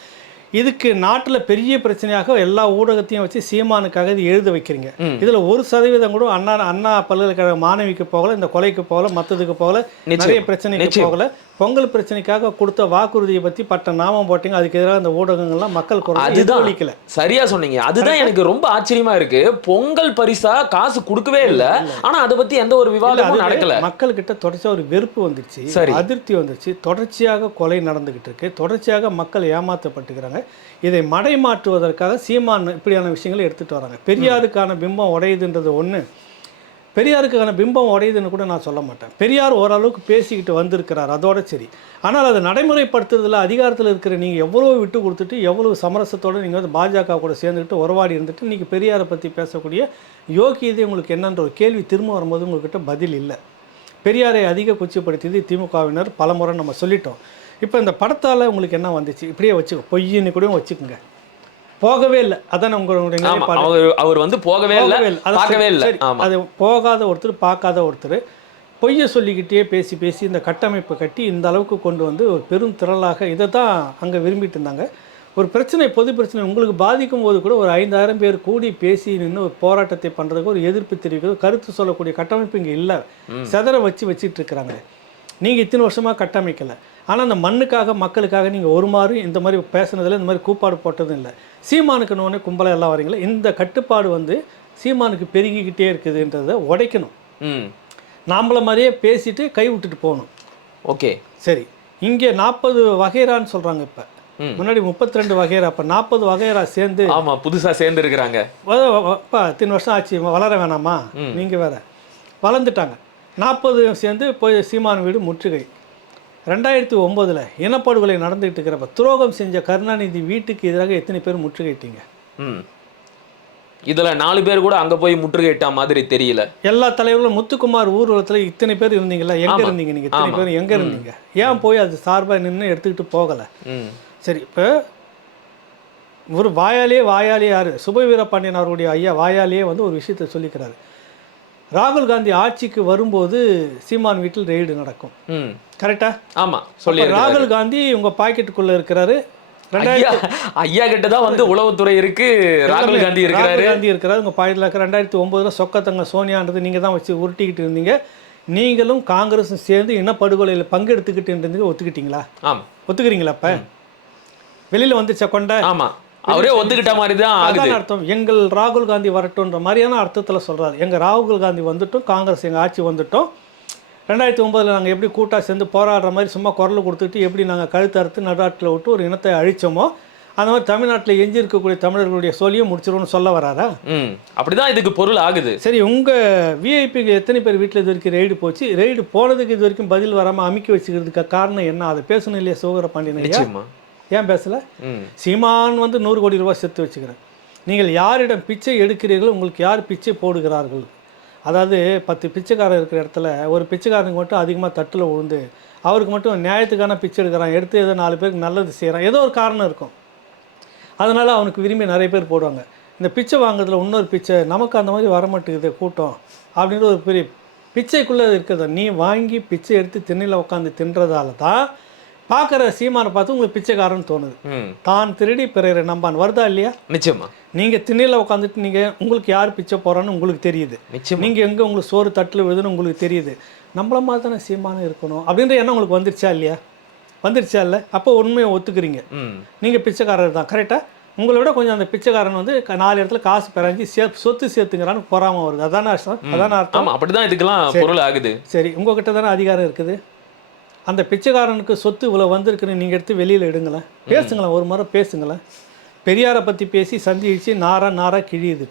இதுக்கு நாட்டில் பெரிய பிரச்சனையாக எல்லா ஊடகத்தையும் வச்சு சீமானுக்காக இது எழுத வைக்கிறீங்க. இதில் 1% கூட அண்ணா பல்கலைக்கழக மாணவிக்கு போகல, இந்த கொலைக்கு போகல, மற்றதுக்கு போகல, நிறைய பிரச்சனைக்கு போகல. பொங்கல் பிரச்சனைக்காக கொடுத்த வாக்குறுதியை பற்றி பட்ட நாமம் போட்டீங்க. அதுக்கு எதிராக அந்த ஊடகங்கள்லாம் மக்கள் எதிர்கொலிக்கல. சரியா சொன்னீங்க. அதுதான் எனக்கு ரொம்ப ஆச்சரியமா இருக்கு. பொங்கல் பரிசா காசு கொடுக்கவே இல்லை, ஆனா அதை பத்தி எந்த ஒரு விவாதமும் நடக்கல. மக்கள் கிட்ட தொடர்ச்சியா ஒரு வெறுப்பு வந்துருச்சு, அதிருப்தி வந்துருச்சு. தொடர்ச்சியாக கொலை நடந்துகிட்டு இருக்கு, தொடர்ச்சியாக மக்கள் ஏமாற்றப்பட்டுக்கிறாங்க. இதை மடைமாற்றுவதற்காக சீமான் இப்படியான விஷயங்களை எடுத்துட்டு வராங்க. பெரியாருக்கான பிம்பம் உடையுதுன்றது ஒன்று, பெரியாருக்கான பிம்பம் உடையுதுன்னு கூட நான் சொல்ல மாட்டேன். பெரியார் ஓரளவுக்கு பேசிக்கிட்டு வந்திருக்கிறார், அதோட சரி. ஆனால் அதை நடைமுறைப்படுத்துறதுல அதிகாரத்தில் இருக்கிற நீங்கள் எவ்வளோ விட்டு கொடுத்துட்டு எவ்வளோ சமரசத்தோடு நீங்கள் வந்து பாஜக கூட சேர்ந்துக்கிட்டு உறவாடி இருந்துட்டு இன்றைக்கி பெரியாரை பற்றி பேசக்கூடிய யோகியதை உங்களுக்கு என்னன்ற ஒரு கேள்வி திரும்ப வரும்போது உங்கள்கிட்ட பதில் இல்லை. பெரியாரை அதிக கொச்சைப்படுத்தியது திமுகவினர் பலமுறை நம்ம சொல்லிட்டோம். இப்போ இந்த படத்தால் உங்களுக்கு என்ன வந்துச்சு? இப்படியே வச்சுக்கோ, பொய்யின்னு கூட வச்சுக்கோங்க. போகவே இல்லை, அதான் உங்களுடைய அவர் வந்து போகவே இல்லை, பார்க்கவே இல்லை. அது போகாத ஒருத்தர், பார்க்காத ஒருத்தர் பொய்யை சொல்லிக்கிட்டே பேசி பேசி இந்த கட்டமைப்பை கட்டி இந்த அளவுக்கு கொண்டு வந்து ஒரு பெரும் திரளாக இதை தான் அங்கே விரும்பிட்டு இருந்தாங்க. ஒரு பிரச்சனை, பொது பிரச்சனை உங்களுக்கு பாதிக்கும் போது கூட ஒரு 5000 பேர் கூடி பேசி நின்று ஒரு போராட்டத்தை பண்ணுறதுக்கு, ஒரு எதிர்ப்பு தெரிவிக்கிறது, கருத்து சொல்லக்கூடிய கட்டமைப்பு இங்கே இல்லை. செதற வச்சுட்டு இருக்கிறாங்க. நீங்கள் இத்தனை வருஷமாக கட்டமைக்கலை. ஆனால் அந்த மண்ணுக்காக மக்களுக்காக நீங்கள் ஒரு மாதிரி இந்த மாதிரி பேசுனதில் இந்த மாதிரி கூப்பாடு போட்டதும் இல்லை. சீமானுக்கு ஒன்று கும்பலாக எல்லாம் வரீங்களா? இந்த கட்டுப்பாடு வந்து சீமானுக்கு பெருகிக்கிட்டே இருக்குதுன்றதை உடைக்கணும். நாம்பள மாதிரியே பேசிட்டு கை விட்டுட்டு போகணும். ஓகே, சரி. இங்கே 40 வகைரான்னு சொல்கிறாங்க. இப்போ முன்னாடி 32 வகைரா, அப்போ 40 வகைரா சேர்ந்து புதுசாக சேர்ந்து இருக்கிறாங்க. இப்போ இத்தனை வருஷம் ஆச்சு, வளர வேணாமா? நீங்கள் வேற வளர்ந்துட்டாங்க. 40 சேர்ந்து போய் சீமான் வீடு முற்றுகை. 2009 இனப்படுகொலை நடந்துகிட்டு இருக்கிறப்ப துரோகம் செஞ்ச கருணாநிதி வீட்டுக்கு எதிராக எத்தனை பேர் முற்றுகையிட்டீங்க? இதில் 4 பேர் கூட அங்கே போய் முற்றுகையிட்ட மாதிரி தெரியல. எல்லா தலைவர்களும் முத்துக்குமார் ஊர்வலத்தில் இத்தனை பேர் இருந்தீங்களா? எங்கே இருந்தீங்க நீங்கள்? இத்தனை பேர் எங்கே இருந்தீங்க? ஏன் போய் அது சார்பாக நின்று எடுத்துக்கிட்டு போகலை? சரி, இப்போ ஒரு வாயாலே யார் சுப வீரபாண்டியன் அவருடைய ஐயா வாயாலேயே வந்து ஒரு விஷயத்தை சொல்லிக்கிறாரு. ராகுல் காந்தி ஆட்சிக்கு வரும்போது சீமான் வீட்டில் ரெய்டு நடக்கும். கரெக்டா? ஆமாம், சொல்லி ராகுல் காந்தி உங்கள் பாக்கெட்டுக்குள்ளே இருக்கிறாரு. ஐயா கிட்ட தான் வந்து உளவுத்துறை இருக்கு, ராகுல் காந்தி இருக்கிறாரு உங்கள் பாக்கெட்டில் இருக்கிற. 2009 சொக்கத்தங்க சோனியான்றது நீங்கள் தான் வச்சு உருட்டிக்கிட்டு இருந்தீங்க. நீங்களும் காங்கிரஸும் சேர்ந்து இனப்படுகொலையில் பங்கெடுத்துக்கிட்டு இருந்தீங்க. ஒத்துக்கிட்டீங்களா? ஆமாம், ஒத்துக்கிறீங்களா? இப்போ வெளியில் வந்துச்சா கொண்ட? ஆமாம், அவரே ஒத்துக்கிட்ட மாதிரி தான் ஆகுது. அர்த்தம் எங்கள் ராகுல் காந்தி வரட்டும்ன்ற மாதிரியான அர்த்தத்தில் சொல்கிறாரு. எங்கள் ராகுல் காந்தி வந்துட்டோம், காங்கிரஸ் எங்கள் ஆட்சி வந்துட்டோம். 2009 நாங்கள் எப்படி கூட்டாக சேர்ந்து போராடுற மாதிரி சும்மா குரல் கொடுத்துட்டு எப்படி நாங்கள் கழுத்து அறுத்து நடாட்டில் விட்டு ஒரு இனத்தை அழிச்சோமோ அந்த மாதிரி தமிழ்நாட்டில் எஞ்சி இருக்கக்கூடிய தமிழர்களுடைய சொல்லியும் முடிச்சிடும்னு சொல்ல வராரா? அப்படிதான் இதுக்கு பொருள் ஆகுது. சரி, உங்கள் விஐபிக்கு எத்தனை பேர் வீட்டில் இது வரைக்கும் ரெய்டு போச்சு? ரெய்டு போனதுக்கு இது வரைக்கும் பதில் வராமல் அமுக்கி வச்சுக்கிறதுக்கு காரணம் என்ன? அதை பேசணும் இல்லையா சிவகரபாண்டியன்? ஏன் பேசலை? சீமான் வந்து 100 கோடி ரூபாய் சேர்த்து வச்சுக்கிறேன். நீங்கள் யாரிடம் பிச்சை எடுக்கிறீர்களோ உங்களுக்கு யார் பிச்சை போடுகிறார்கள்? அதாவது 10 பிச்சைக்காரர் இருக்கிற இடத்துல ஒரு பிச்சைக்காரனுக்கு மட்டும் அதிகமாக தட்டில் விழுந்து அவருக்கு மட்டும் நியாயத்துக்கான பிச்சை எடுக்கிறான், எடுத்து ஏதோ 4 பேருக்கு நல்லது செய்கிறான், ஏதோ ஒரு காரணம் இருக்கும். அதனால் அவனுக்கு விரும்பி நிறைய பேர் போடுவாங்க. இந்த பிச்சை வாங்குறதுல இன்னொரு பிச்சை நமக்கு அந்த மாதிரி வரமாட்டேங்குது கூட்டம் அப்படின்ற ஒரு பெரிய பிச்சைக்குள்ளே இருக்கிறத நீ வாங்கி பிச்சை எடுத்து திண்ணையில் உட்காந்து தின்றதால தான் பார்க்குற சீமானை பார்த்து உங்களுக்கு பிச்சைக்காரன்னு தோணுது. தான் திருடி பிறரை நம்பான் வருதா இல்லையா? நிச்சயமா. நீங்கள் திண்ணையில் உட்காந்துட்டு நீங்கள் உங்களுக்கு யார் பிச்சை போகிறான்னு உங்களுக்கு தெரியுது. நீங்கள் எங்கே உங்களுக்கு சோறு தட்டில் விழுதுன்னு உங்களுக்கு தெரியுது. நம்மள மாதிரி தானே சீமானம் இருக்கணும் அப்படின்ற எண்ணம் உங்களுக்கு வந்துருச்சா இல்லையா? வந்துருச்சா இல்லை? அப்போ உண்மையை ஒத்துக்கிறீங்க, நீங்கள் பிச்சைக்காரர் தான். கரெக்டாக? உங்களை விட கொஞ்சம் அந்த பிச்சைக்காரன் வந்து 4 இடத்துல காசு பெறாஞ்சி சொத்து சேர்த்துங்கிறான்னு பொறாமல் வருது. அதான அர்த்தம்? அதான அர்த்தம்? அப்படிதான் இதுக்கெல்லாம் பொருள் ஆகுது. சரி, உங்ககிட்ட தானே அதிகாரம் இருக்குது. அந்த பிச்சைக்காரனுக்கு சொத்து இவ்வளோ வந்திருக்குன்னு நீங்கள் எடுத்து வெளியில் எடுங்களேன், பேசுங்களேன், ஒரு முறை பேசுங்களேன். பெரியாரை பற்றி பேசி சந்திச்சு நாராக கிழியுது.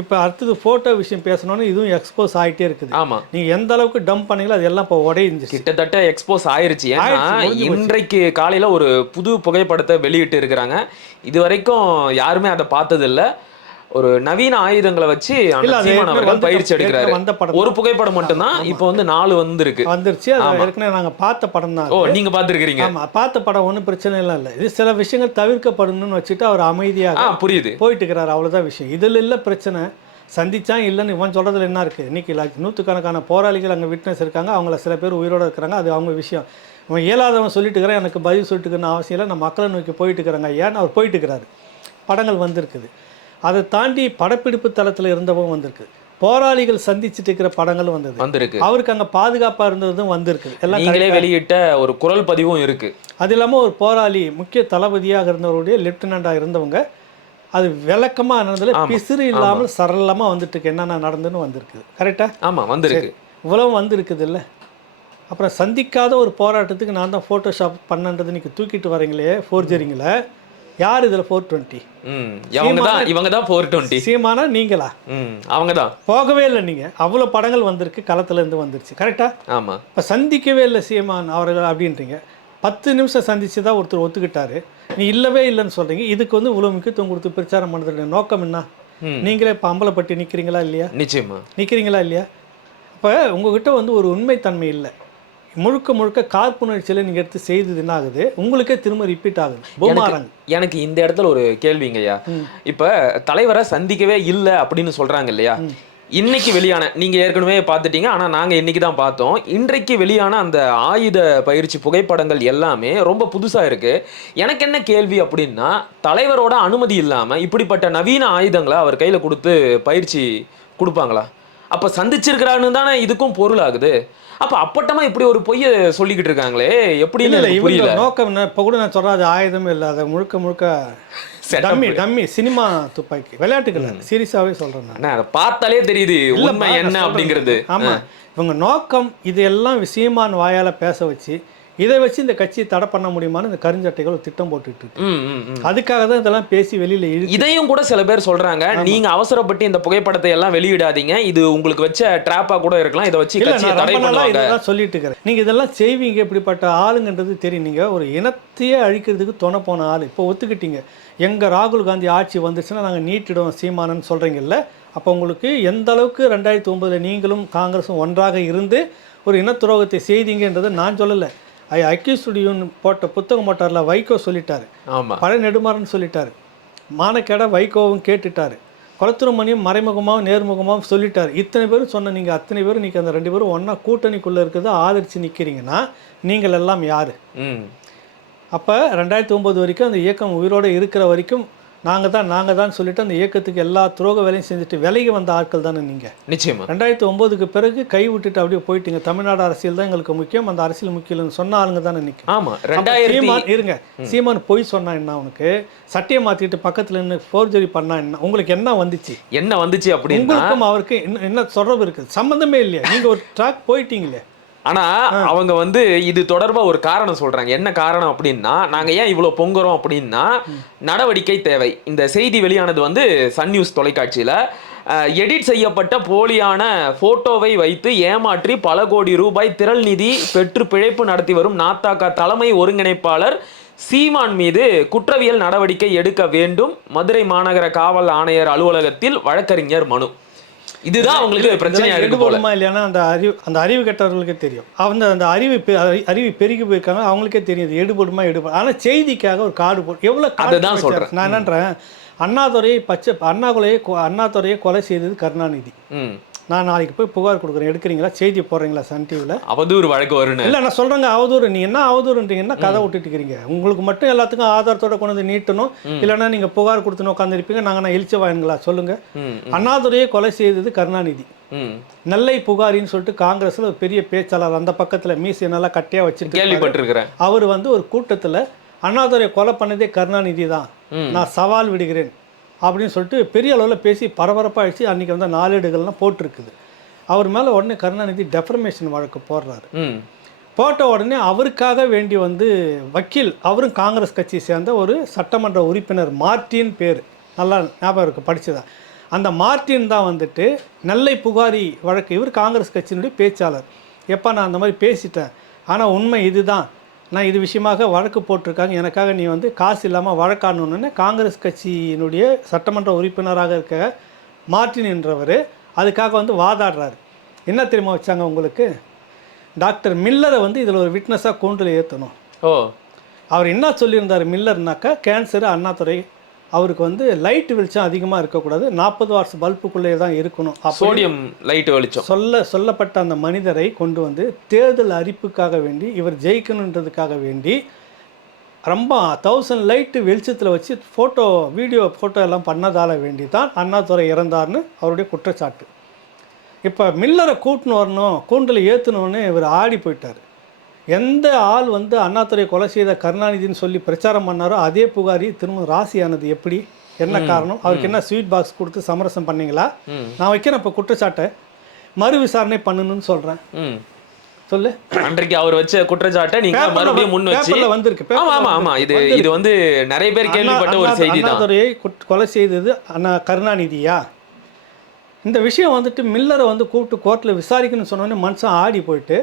இப்போ அடுத்தது ஃபோட்டோ விஷயம் பேசணும்னு இதுவும் எக்ஸ்போஸ் ஆகிட்டே இருக்குது. நீங்கள் எந்த அளவுக்கு டம்ப் பண்ணீங்களோ அது எல்லாம் இப்போ உடைஞ்சிச்சு, கிட்டத்தட்ட எக்ஸ்போஸ் ஆயிருச்சு. இன்றைக்கு காலையில் ஒரு புது புகைப்படத்தை வெளியிட்டு இருக்கிறாங்க. இது வரைக்கும் யாருமே அதை பார்த்ததில்லை. ஒரு நவீன ஆயுதங்களை வச்சு பயிற்சி எடுக்கிறாரு. ஒரு புகைப்படம் மட்டும்தான் இப்போ வந்து 4 வந்துருச்சு. ஏற்கனவே நாங்கள் பார்த்த படம் தான். ஓ, நீங்க பார்த்துருக்கிறீங்க? ஆமாம், பார்த்த படம் ஒன்றும் பிரச்சனை இல்லை. இது சில விஷயங்கள் தவிர்க்கப்படணும்னு வச்சுட்டு அவர் அமைதியாக புரியுது போயிட்டு இருக்கிறார். அவ்வளோதான் விஷயம். இதில் இல்லை பிரச்சனை. சந்திச்சா இல்லைன்னு இவன் சொல்கிறதுல என்ன இருக்குது? இன்றைக்கி நூற்றுக்கணக்கான போராளிகள் அங்கே விட்னஸ் இருக்காங்க. அவங்கள சில பேர் உயிரோடு இருக்கிறாங்க. அது அவங்க விஷயம். இவன் இயலாதவன் சொல்லிட்டு இருக்கிறேன், எனக்கு பதில் சொல்லிட்டுக்குன்னு அவசியம் இல்லை. நான் மக்களை நோக்கி போயிட்டு இருக்கிறாங்க. ஏன்னு அவர் போயிட்டு இருக்கிறாரு. படங்கள் வந்திருக்குது. அதை தாண்டி படப்பிடிப்பு தளத்தில் இருந்தவும் வந்திருக்கு. போராளிகள் சந்திச்சுட்டு இருக்கிற படங்களும் வந்திருக்கு. அவருக்கு அங்கே பாதுகாப்பாக இருந்ததும் வந்திருக்கு. எல்லாம் நீங்களே வெளியிட்ட ஒரு குரல் பதிவும் இருக்குது. அது இல்லாமல் ஒரு போராளி முக்கிய தளபதியாக இருந்தவருடைய லெப்டினண்டாக இருந்தவங்க அது விளக்கமாக இருந்ததில் பிசிறு இல்லாமல் சரளமாக வந்துட்டு இருக்கு. என்னென்ன நடந்துன்னு வந்திருக்குது. கரெக்டாக? ஆமாம், வந்திருக்கு. இவ்வளவு வந்திருக்குது இல்லை? அப்புறம் சந்திக்காத ஒரு போராட்டத்துக்கு நான் தான் ஃபோட்டோஷாப் பண்ணன்றது இன்றைக்கி தூக்கிட்டு வரீங்களே ஃபோர்ஜரிங்களை. யார் இதில் 420? இவங்க தான் 420. சீமானா நீங்களா? அவங்க தான். போகவே இல்லை நீங்கள். அவ்வளோ படங்கள் வந்திருக்கு, களத்துலேருந்து வந்துருச்சு, கரெக்டாக? ஆமாம். இப்போ சந்திக்கவே இல்லை சீமான் அவர்கள் அப்படின்றீங்க. 10 நிமிஷம் சந்திச்சு தான் ஒருத்தர் ஒத்துக்கிட்டாரு. நீ இல்லவே இல்லைன்னு சொல்கிறீங்க. இதுக்கு வந்து இவ்வளோ முக்கியத்துவம் கொடுத்து பிரச்சாரம் பண்ணுறதுடைய நோக்கம் என்ன? நீங்களே இப்போ அம்பலப்பட்டி நிற்கிறீங்களா இல்லையா? நிச்சயமா நிற்கிறீங்களா இல்லையா? இப்போ உங்ககிட்ட வந்து ஒரு உண்மைத்தன்மை இல்லை. முழுக்க முழுக்க காழ்ப்புணர்ச்சியில் நீங்கள் எடுத்து செய்தது என்ன ஆகுது? உங்களுக்கே திரும்ப ரிப்பீட் ஆகுது. பூமாரங்க. எனக்கு இந்த இடத்துல ஒரு கேள்விங்கய்யா. இப்போ தலைவரை சந்திக்கவே இல்லை அப்படின்னு சொல்கிறாங்க இல்லையா? இன்னைக்கு வெளியான, நீங்கள் ஏற்கனவே பார்த்துட்டீங்க, ஆனால் நாங்கள் இன்னைக்கு தான் பார்த்தோம். இன்றைக்கு வெளியான அந்த ஆயுத பயிற்சி புகைப்படங்கள் எல்லாமே ரொம்ப புதுசாக இருக்குது. எனக்கு என்ன கேள்வி அப்படின்னா, தலைவரோட அனுமதி இல்லாமல் இப்படிப்பட்ட நவீன ஆயுதங்களை அவர் கையில் கொடுத்து பயிற்சி கொடுப்பாங்களா? அப்போ சந்திச்சிருக்கிறான்னு தானே இதுக்கும் பொருள் ஆகுது. அப்போ அப்பட்டமா இப்படி ஒரு பொய்யை சொல்லிக்கிட்டு இருக்காங்களே, எப்படின்னு புரியல. நோக்கம் என்ன? இப்போ கூட நான் சொல்கிறேன், அது ஆயுதமே இல்லை, அதை முழுக்க முழுக்க டம்மி சினிமா துப்பாக்கி, விளையாட்டுகள். சீரியஸாகவே சொல்கிறேன் நான். அதை பார்த்தாலே தெரியுது உண்மை என்ன அப்படிங்கிறது. ஆமாம், இவங்க நோக்கம் இது எல்லாம் சீமான் வாயால் பேச வச்சு இதை வச்சு இந்த கட்சியை தடை பண்ண முடியுமான்னு இந்த கருஞ்சட்டைகள் திட்டம் போட்டுட்டு இருக்கு. அதுக்காக தான் இதெல்லாம் பேசி வெளியில இதையும் கூட சில பேர் சொல்றாங்க, நீங்க அவசரப்பட்டு இந்த புகைப்படத்தை எல்லாம் வெளியிடாதீங்க, இது உங்களுக்கு வச்ச ட்ராப்பா கூட இருக்கலாம், இதை வச்சு கட்சியை தடை பண்ணுவாங்க இதெல்லாம் சொல்லிட்டு இருக்கிறேன். நீங்க இதெல்லாம் செய்வீங்க, இப்படிப்பட்ட ஆளுங்கன்றது தெரியும். நீங்க ஒரு இனத்தையே அழிக்கிறதுக்கு துணை போன ஆள். இப்போ ஒத்துக்கிட்டீங்க, எங்க ராகுல் காந்தி ஆட்சி வந்துச்சுன்னா நாங்கள் நீட்டிடுவோம் சீமானன்னு சொல்றீங்கல்ல. அப்போ உங்களுக்கு எந்த அளவுக்கு 2009 நீங்களும் காங்கிரஸும் ஒன்றாக இருந்து ஒரு இனத்துரோகத்தை செய்தீங்கன்றதை நான் சொல்லலை. ஐக்கியஸ்டுடியோன்னு போட்ட புத்தகம் போட்டார்ல, வைகோ சொல்லிட்டாரு, பழைய நெடுமாறன் சொல்லிட்டாரு, மானக்கேட வைகோவும் கேட்டுட்டாரு, குளத்துருமணியும் மறைமுகமாகவும் நேர்முகமாகவும் சொல்லிட்டாரு. இத்தனை பேரும் சொன்ன நீங்கள் அத்தனை பேரும் நீங்கள் அந்த 2 பேரும் ஒன்றா கூட்டணிக்குள்ளே இருக்கிறத ஆதரித்து நிற்கிறீங்கன்னா நீங்கள் எல்லாம் யார்? அப்போ 2009 வரைக்கும் அந்த இயக்கம் உயிரோடு இருக்கிற வரைக்கும் நாங்கள் தான் சொல்லிட்டு அந்த இயக்கத்துக்கு எல்லா துரோக வேலையும் செஞ்சுட்டு விலகி வந்த ஆட்கள் தானே நீங்கள். நிச்சயமா 2009க்கு பிறகு கை விட்டுட்டு அப்படியே போயிட்டீங்க. தமிழ்நாடு அரசியல் தான் எங்களுக்கு முக்கியம், அந்த அரசியல் முக்கியம்னு சொன்ன ஆளுங்க தானே நிற்கும். ஆமாம், இருங்க. சீமான் பொய் சொன்னா என்ன? அவனுக்கு சட்டையை மாற்றிட்டு பக்கத்தில் நின்று ஃபோர்ஜரி பண்ணா என்ன? உங்களுக்கு என்ன வந்துச்சு அப்படின்னு உங்களுக்கும் அவருக்கு என்ன தொடர்பு இருக்குது? சம்மந்தமே இல்லையா? நீங்கள் ஒரு ட்ராக் போயிட்டீங்களே. ஆனா அவங்க வந்து இது தொடர்பா ஒரு காரணம் சொல்றாங்க. என்ன காரணம் அப்படின்னா, நாங்க ஏன் இவ்வளவு பொங்குறோம் அப்படின்னா நடவடிக்கை தேவை. இந்த செய்தி வெளியானது வந்து சன் நியூஸ் தொலைக்காட்சியில எடிட் செய்யப்பட்ட போலியான போட்டோவை வைத்து ஏமாற்றி பல கோடி ரூபாய் திரள் நிதி பெற்று பிழைப்பு நடத்தி வரும் நாத்தாக்கா தலைமை ஒருங்கிணைப்பாளர் சீமான் மீது குற்றவியல் நடவடிக்கை எடுக்க வேண்டும். மதுரை மாநகர காவல் ஆணையர் அலுவலகத்தில் வழக்கறிஞர் மனு. இதுதான் அவங்களுக்கு பிரச்சனையா இருக்கு போல. இல்லைன்னா அந்த அறிவு கெட்டவர்களுக்கே தெரியும். அந்த அறிவு பெருகி போயிருக்காங்க, அவங்களுக்கே தெரியும் எடுபடுமா. ஆனால் செய்திக்காக ஒரு கார்டு போட்டு எவ்வளோ அதுதான் சொல்றேன். நான் என்னன்றேன், அண்ணாதுரையை கொலை செய்தது கருணாநிதி. நான் நாளைக்கு போய் புகார் கொடுக்குறேன், எடுக்கிறீங்களா? செய்தி போடுறீங்களா சன் டிவியில்? அவதூறு வழக்கு வரும். இல்லை, நான் சொல்கிறேங்க அவதூறு. நீ என்ன அவதூறுன்றீங்கன்னா கதை விட்டுட்டு இருக்கிறீங்க. உங்களுக்கு மட்டும் எல்லாத்துக்கும் ஆதாரத்தோட கொண்டு வந்து நீட்டணும், இல்லைன்னா நீங்கள் புகார் கொடுத்துன்னு உட்காந்துருப்பீங்க. நாங்கள் எழுச்சி வாங்கிங்களா சொல்லுங்கள். அண்ணாதுரையை கொலை செய்தது கருணாநிதி. நெல்லை புகாரின்னு சொல்லிட்டு காங்கிரஸில் ஒரு பெரிய பேச்சாளர், அந்த பக்கத்தில் மீசை நல்லா கட்டியாக வச்சுட்டு கேள்விப்பட்டிருக்கிறேன். அவர் வந்து ஒரு கூட்டத்தில் அண்ணாதுரையை கொலை பண்ணதே கருணாநிதி தான், நான் சவால் விடுகிறேன் அப்படின்னு சொல்லிட்டு பெரிய அளவில் பேசி பரபரப்பாகிடுச்சு. அன்றைக்கி வந்து நாளேடுகள்லாம் போட்டிருக்குது. அவர் மேலே உடனே கருணாநிதி டெஃபர்மேஷன் வழக்கு போடுறாரு. போட்ட உடனே அவருக்காக வேண்டி வந்து வக்கீல், அவரும் காங்கிரஸ் கட்சியை சேர்ந்த ஒரு சட்டமன்ற உறுப்பினர், மார்ட்டின் பேர் நல்லா ஞாபகம் இருக்குது, படிச்சுதான். அந்த மார்ட்டின் தான் வந்துட்டு நெல்லை புகாரி வழக்கு, இவர் காங்கிரஸ் கட்சியினுடைய பேச்சாளர். எப்போ நான் அந்த மாதிரி பேசிட்டேன், ஆனால் உண்மை இதுதான், நான் இது விஷயமாக வழக்கு போட்டிருக்காங்க, எனக்காக நீ வந்து காசு இல்லாமல் வழக்காடணுன்னு காங்கிரஸ் கட்சியினுடைய சட்டமன்ற உறுப்பினராக இருக்க மார்ட்டின் என்றவர் அதுக்காக வந்து வாதாடுறாரு. என்ன தெரியுமா வச்சாங்க உங்களுக்கு? டாக்டர் மில்லரை வந்து இதில் ஒரு விட்னஸாக கூண்டில் ஏற்றணும். அவர் என்ன சொல்லியிருந்தார் மில்லர்னாக்கா, கேன்சர் அண்ணாதுரை அவருக்கு வந்து லைட் வெளிச்சம் அதிகமாக இருக்கக்கூடாது, 40 வாட்ஸ் பல்புக்குள்ளே தான் இருக்கணும், சோடியம் லைட் வெளிச்சம் சொல்லப்பட்ட அந்த மனிதரை கொண்டு வந்து தேர்தல் அறிப்புக்காக வேண்டி, இவர் ஜெயிக்கணுன்றதுக்காக வேண்டி ரொம்ப 1000 லைட்டு வெளிச்சத்தில் வச்சு வீடியோ ஃபோட்டோ எல்லாம் பண்ணதால் வேண்டி தான் அண்ணாதுரை இறந்தார்னு அவருடைய குற்றச்சாட்டு. இப்போ மில்லரை கூட்டின்னு வரணும், கூண்டில் ஏற்றணுன்னு இவர் ஆடி போயிட்டார். எந்த ஆள் வந்து அண்ணாதுரை கொலை செய்த கருணாநிதினு சொல்லி பிரச்சாரம் பண்ணாரோ அதே புகாரி திரும்ப ராசியானது எப்படி? என்ன காரணம்? அவருக்கு என்ன ஸ்வீட் பாக்ஸ் கொடுத்து சமரசம் பண்ணீங்களா? நான் வைக்கிறேன் இப்போ குற்றச்சாட்டை, மறு விசாரணை பண்ணணும்னு சொல்கிறேன். சொல்லு. அன்றைக்கு அவர் வச்ச குற்றச்சாட்டை நீங்க மறுபடியும் முன் வச்சு பேப்பர்ல வந்திருக்கு. ஆமா ஆமா இது வந்து நிறைய பேர் கேள்விப்பட்ட ஒரு செய்தி தான். அண்ணாதுரையை கொலை செய்தது அண்ணா கருணாநிதியா? இந்த விஷயம் வந்துட்டு மில்லரை வந்து கூப்பிட்டு கோர்ட்டில் விசாரிக்கணும்னு சொன்னோன்னே மனுஷன் ஆடி போயிட்டு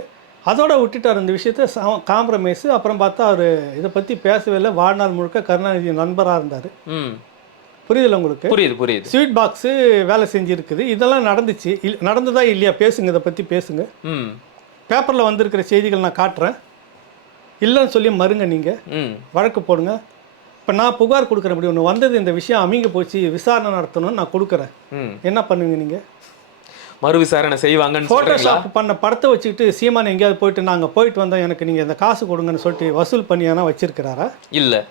அதோட விட்டுட்டார் இந்த விஷயத்த காம்ப்ரமைஸு. அப்புறம் பார்த்தா அவர் இதை பற்றி பேசவே இல்லை. வாழ்நாள் முழுக்க கருணாநிதி நண்பராக இருந்தார். புரியுதுல்ல உங்களுக்கு? புரியுது. ஸ்வீட் பாக்ஸு வேலை செஞ்சுருக்குது. இதெல்லாம் நடந்துச்சு. நடந்ததா இல்லையா? பேசுங்க, இதை பற்றி பேசுங்க. பேப்பரில் வந்திருக்கிற செய்திகள் நான் காட்டுறேன். இல்லைன்னு சொல்லி மறுங்க, நீங்கள் வழக்கு போடுங்க. இப்போ நான் புகார் கொடுக்குறேன். இப்படி ஒன்று வந்தது, இந்த விஷயம் அமிங்க போச்சு, விசாரணை நடத்தணும்னு நான் கொடுக்குறேன். என்ன பண்ணுவீங்க நீங்கள்? மறு விசாரணை செய்வாங்கன்னு ஃபோட்டோஷாப் பண்ண படத்தை வச்சுக்கிட்டு சீமான் எங்கேயாவது போயிட்டு நாங்கள் போயிட்டு வந்தோம், எனக்கு நீங்கள் இந்த காசு கொடுங்கன்னு சொல்லிட்டு வசூல் பண்ணியானா வச்சிருக்கிறாரா? இல்லை.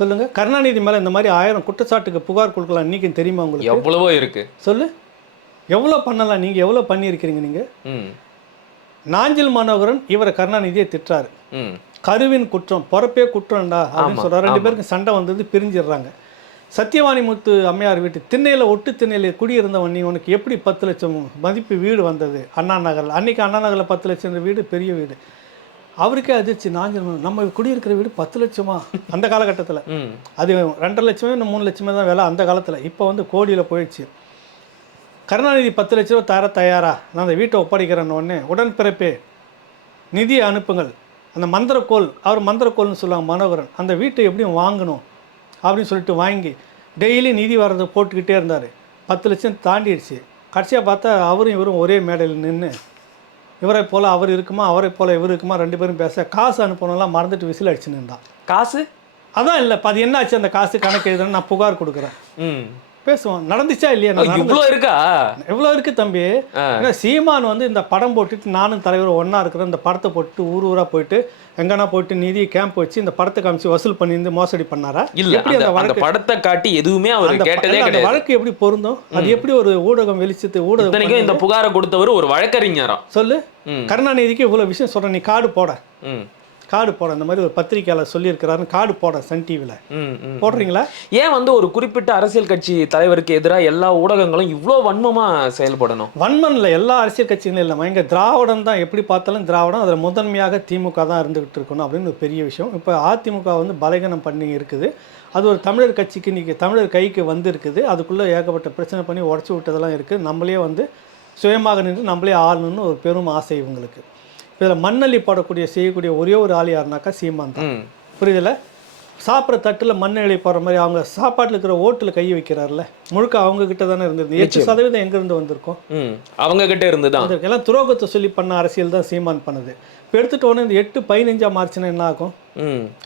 சொல்லுங்கள். கருணாநிதி மேலே இந்த மாதிரி 1000 குற்றச்சாட்டுக்கு புகார் கொடுக்கலாம். இன்றைக்கி தெரியுமா உங்களுக்கு? எவ்வளவோ இருக்குது. சொல்லு, எவ்வளோ பண்ணலாம்? நீங்கள் எவ்வளோ பண்ணியிருக்கிறீங்க? நீங்கள் நாஞ்சில் மனோகரன் இவரை கருணாநிதியை திட்டுறாரு. கருவின் குற்றம், பொறப்பே குற்றம்டா அப்படின்னு சொல்கிறார். 2 பேருக்கு சண்டை வந்தது, பிரிஞ்சிடுறாங்க. சத்தியவாணி முத்து அம்மையார் வீட்டு திண்ணையில் ஒட்டு திண்ணையில் குடியிருந்தவன், நீ உனக்கு எப்படி 10 லட்சம் மதிப்பு வீடு வந்தது அண்ணா நகரில்? அன்றைக்கி அண்ணா நகரில் 10 லட்சம் வீடு பெரிய வீடு. அவருக்கே அதிர்ச்சி. நாஞ்சில் நம்ம குடியிருக்கிற வீடு 10 லட்சமா? அந்த காலகட்டத்தில் அது 2.5 லட்சமே 3 லட்சமே தான் வேலை அந்த காலத்தில். இப்போ வந்து கோடியில் போயிடுச்சு. கருணாநிதி 10 லட்ச ரூபா தர தயாரா? நான் அந்த வீட்டை ஒப்படைக்கிறேன்னு ஒன்று உடன்பிறப்பே நிதியை அனுப்புங்கள். அந்த மந்திரக்கோள், அவர் மந்திரக்கோள்னு சொல்லுவாங்க மனோகரன், அந்த வீட்டை எப்படியும் வாங்கணும் அப்படின்னு சொல்லிட்டு வாங்கி டெய்லி நிதி வர்றதை போட்டுக்கிட்டே இருந்தார். 10 லட்சம் தாண்டிடுச்சு. கடைசியாக பார்த்தா அவரும் இவரும் ஒரே மேடையில் நின்று இவரை போல் அவர் இருக்குமா, அவரை போல் இவர் இருக்குமா, 2 பேரும் பேச காசு அனுப்பணும்லாம் மறந்துட்டு விசில் அடிச்சு நின்றான். காசு அதான் இல்லை, அது என்ன ஆச்சு? அந்த காசு கணக்கு எழுதுன்னு நான் புகார் கொடுக்குறேன். பேசுவோம். நடந்துச்சா இல்லையா? இவ்வளோ இருக்கா? எவ்வளோ இருக்குது தம்பி. ஏன்னா சீமான் வந்து இந்த படம் போட்டுட்டு நானும் தலைவர் ஒன்றா இருக்கிறேன், இந்த படத்தை போட்டு ஊர் ஊராக போயிட்டு எங்கன்னா போயிட்டு நிதி கேம்ப் வச்சு இந்த படத்தை காமிச்சு வசூல் பண்ணி மோசடி பண்ணாரா? இல்லை, அந்த படத்தை காட்டி எதுவுமே அவர் கேட்டதே கிடையாது. அந்த வழக்கு எப்படி பொருந்தும்? அது எப்படி ஒரு ஊடகம் வெளிச்சத்து ஊடகம்? இந்த புகாரை கொடுத்தவர் ஒரு வழக்கறிஞரா? சொல்லு. கருணாநிதிக்கு இவ்வளோ விஷயம் சொல்கிறேன், நீ கார்டு போட இந்த மாதிரி ஒரு பத்திரிக்கையாளர் சொல்லியிருக்கிறாருன்னு கார்டு போட சன் டிவியில் போடுறீங்களா? ஏன் வந்து ஒரு குறிப்பிட்ட அரசியல் கட்சி தலைவருக்கு எதிராக எல்லா ஊடகங்களும் இவ்வளோ வன்மமாக செயல்படணும்? வன்மம் இல்லை, எல்லா அரசியல் கட்சிகளும் இல்லாமல் இங்கே திராவிடம் தான். எப்படி பார்த்தாலும் திராவிடம், அதில் முதன்மையாக திமுக தான் இருந்துகிட்டு இருக்கணும் அப்படின்னு ஒரு பெரிய விஷயம். இப்போ அதிமுக வந்து பலகீனம் பண்ணி இருக்குது. அது ஒரு தமிழர் கட்சிக்கு இன்றைக்கி தமிழர் கைக்கு வந்திருக்குது. அதுக்குள்ளே ஏகப்பட்ட பிரச்சனை பண்ணி உடச்சி விட்டதெல்லாம் இருக்குது. நம்மளே வந்து சுயமாக நின்று நம்மளே ஆளணும்னு ஒரு பெரும் ஆசை இவங்களுக்கு. இதில் மண்ணள்ளி போடக்கூடிய செய்யக்கூடிய ஒரே ஒரு ஆள் யாருனாக்கா சீமான் தான். புரியுதில்ல? சாப்பிட்ற தட்டில் மண்ணள்ளி போடுற மாதிரி அவங்க சாப்பாட்டில் இருக்கிற ஓட்டில் கை வைக்கிறார்ல, முழுக்க அவங்க கிட்ட தானே இருந்தது. 8% எங்கேருந்து வந்திருக்கோம்? அவங்க கிட்ட இருந்து தான். எல்லாம் துரோகத்தை சொல்லி பண்ண அரசியல் தான் சீமான் பண்ணுது. இப்போ எடுத்துகிட்டு உடனே இந்த 8-15 மார்ச்னா என்ன ஆகும்?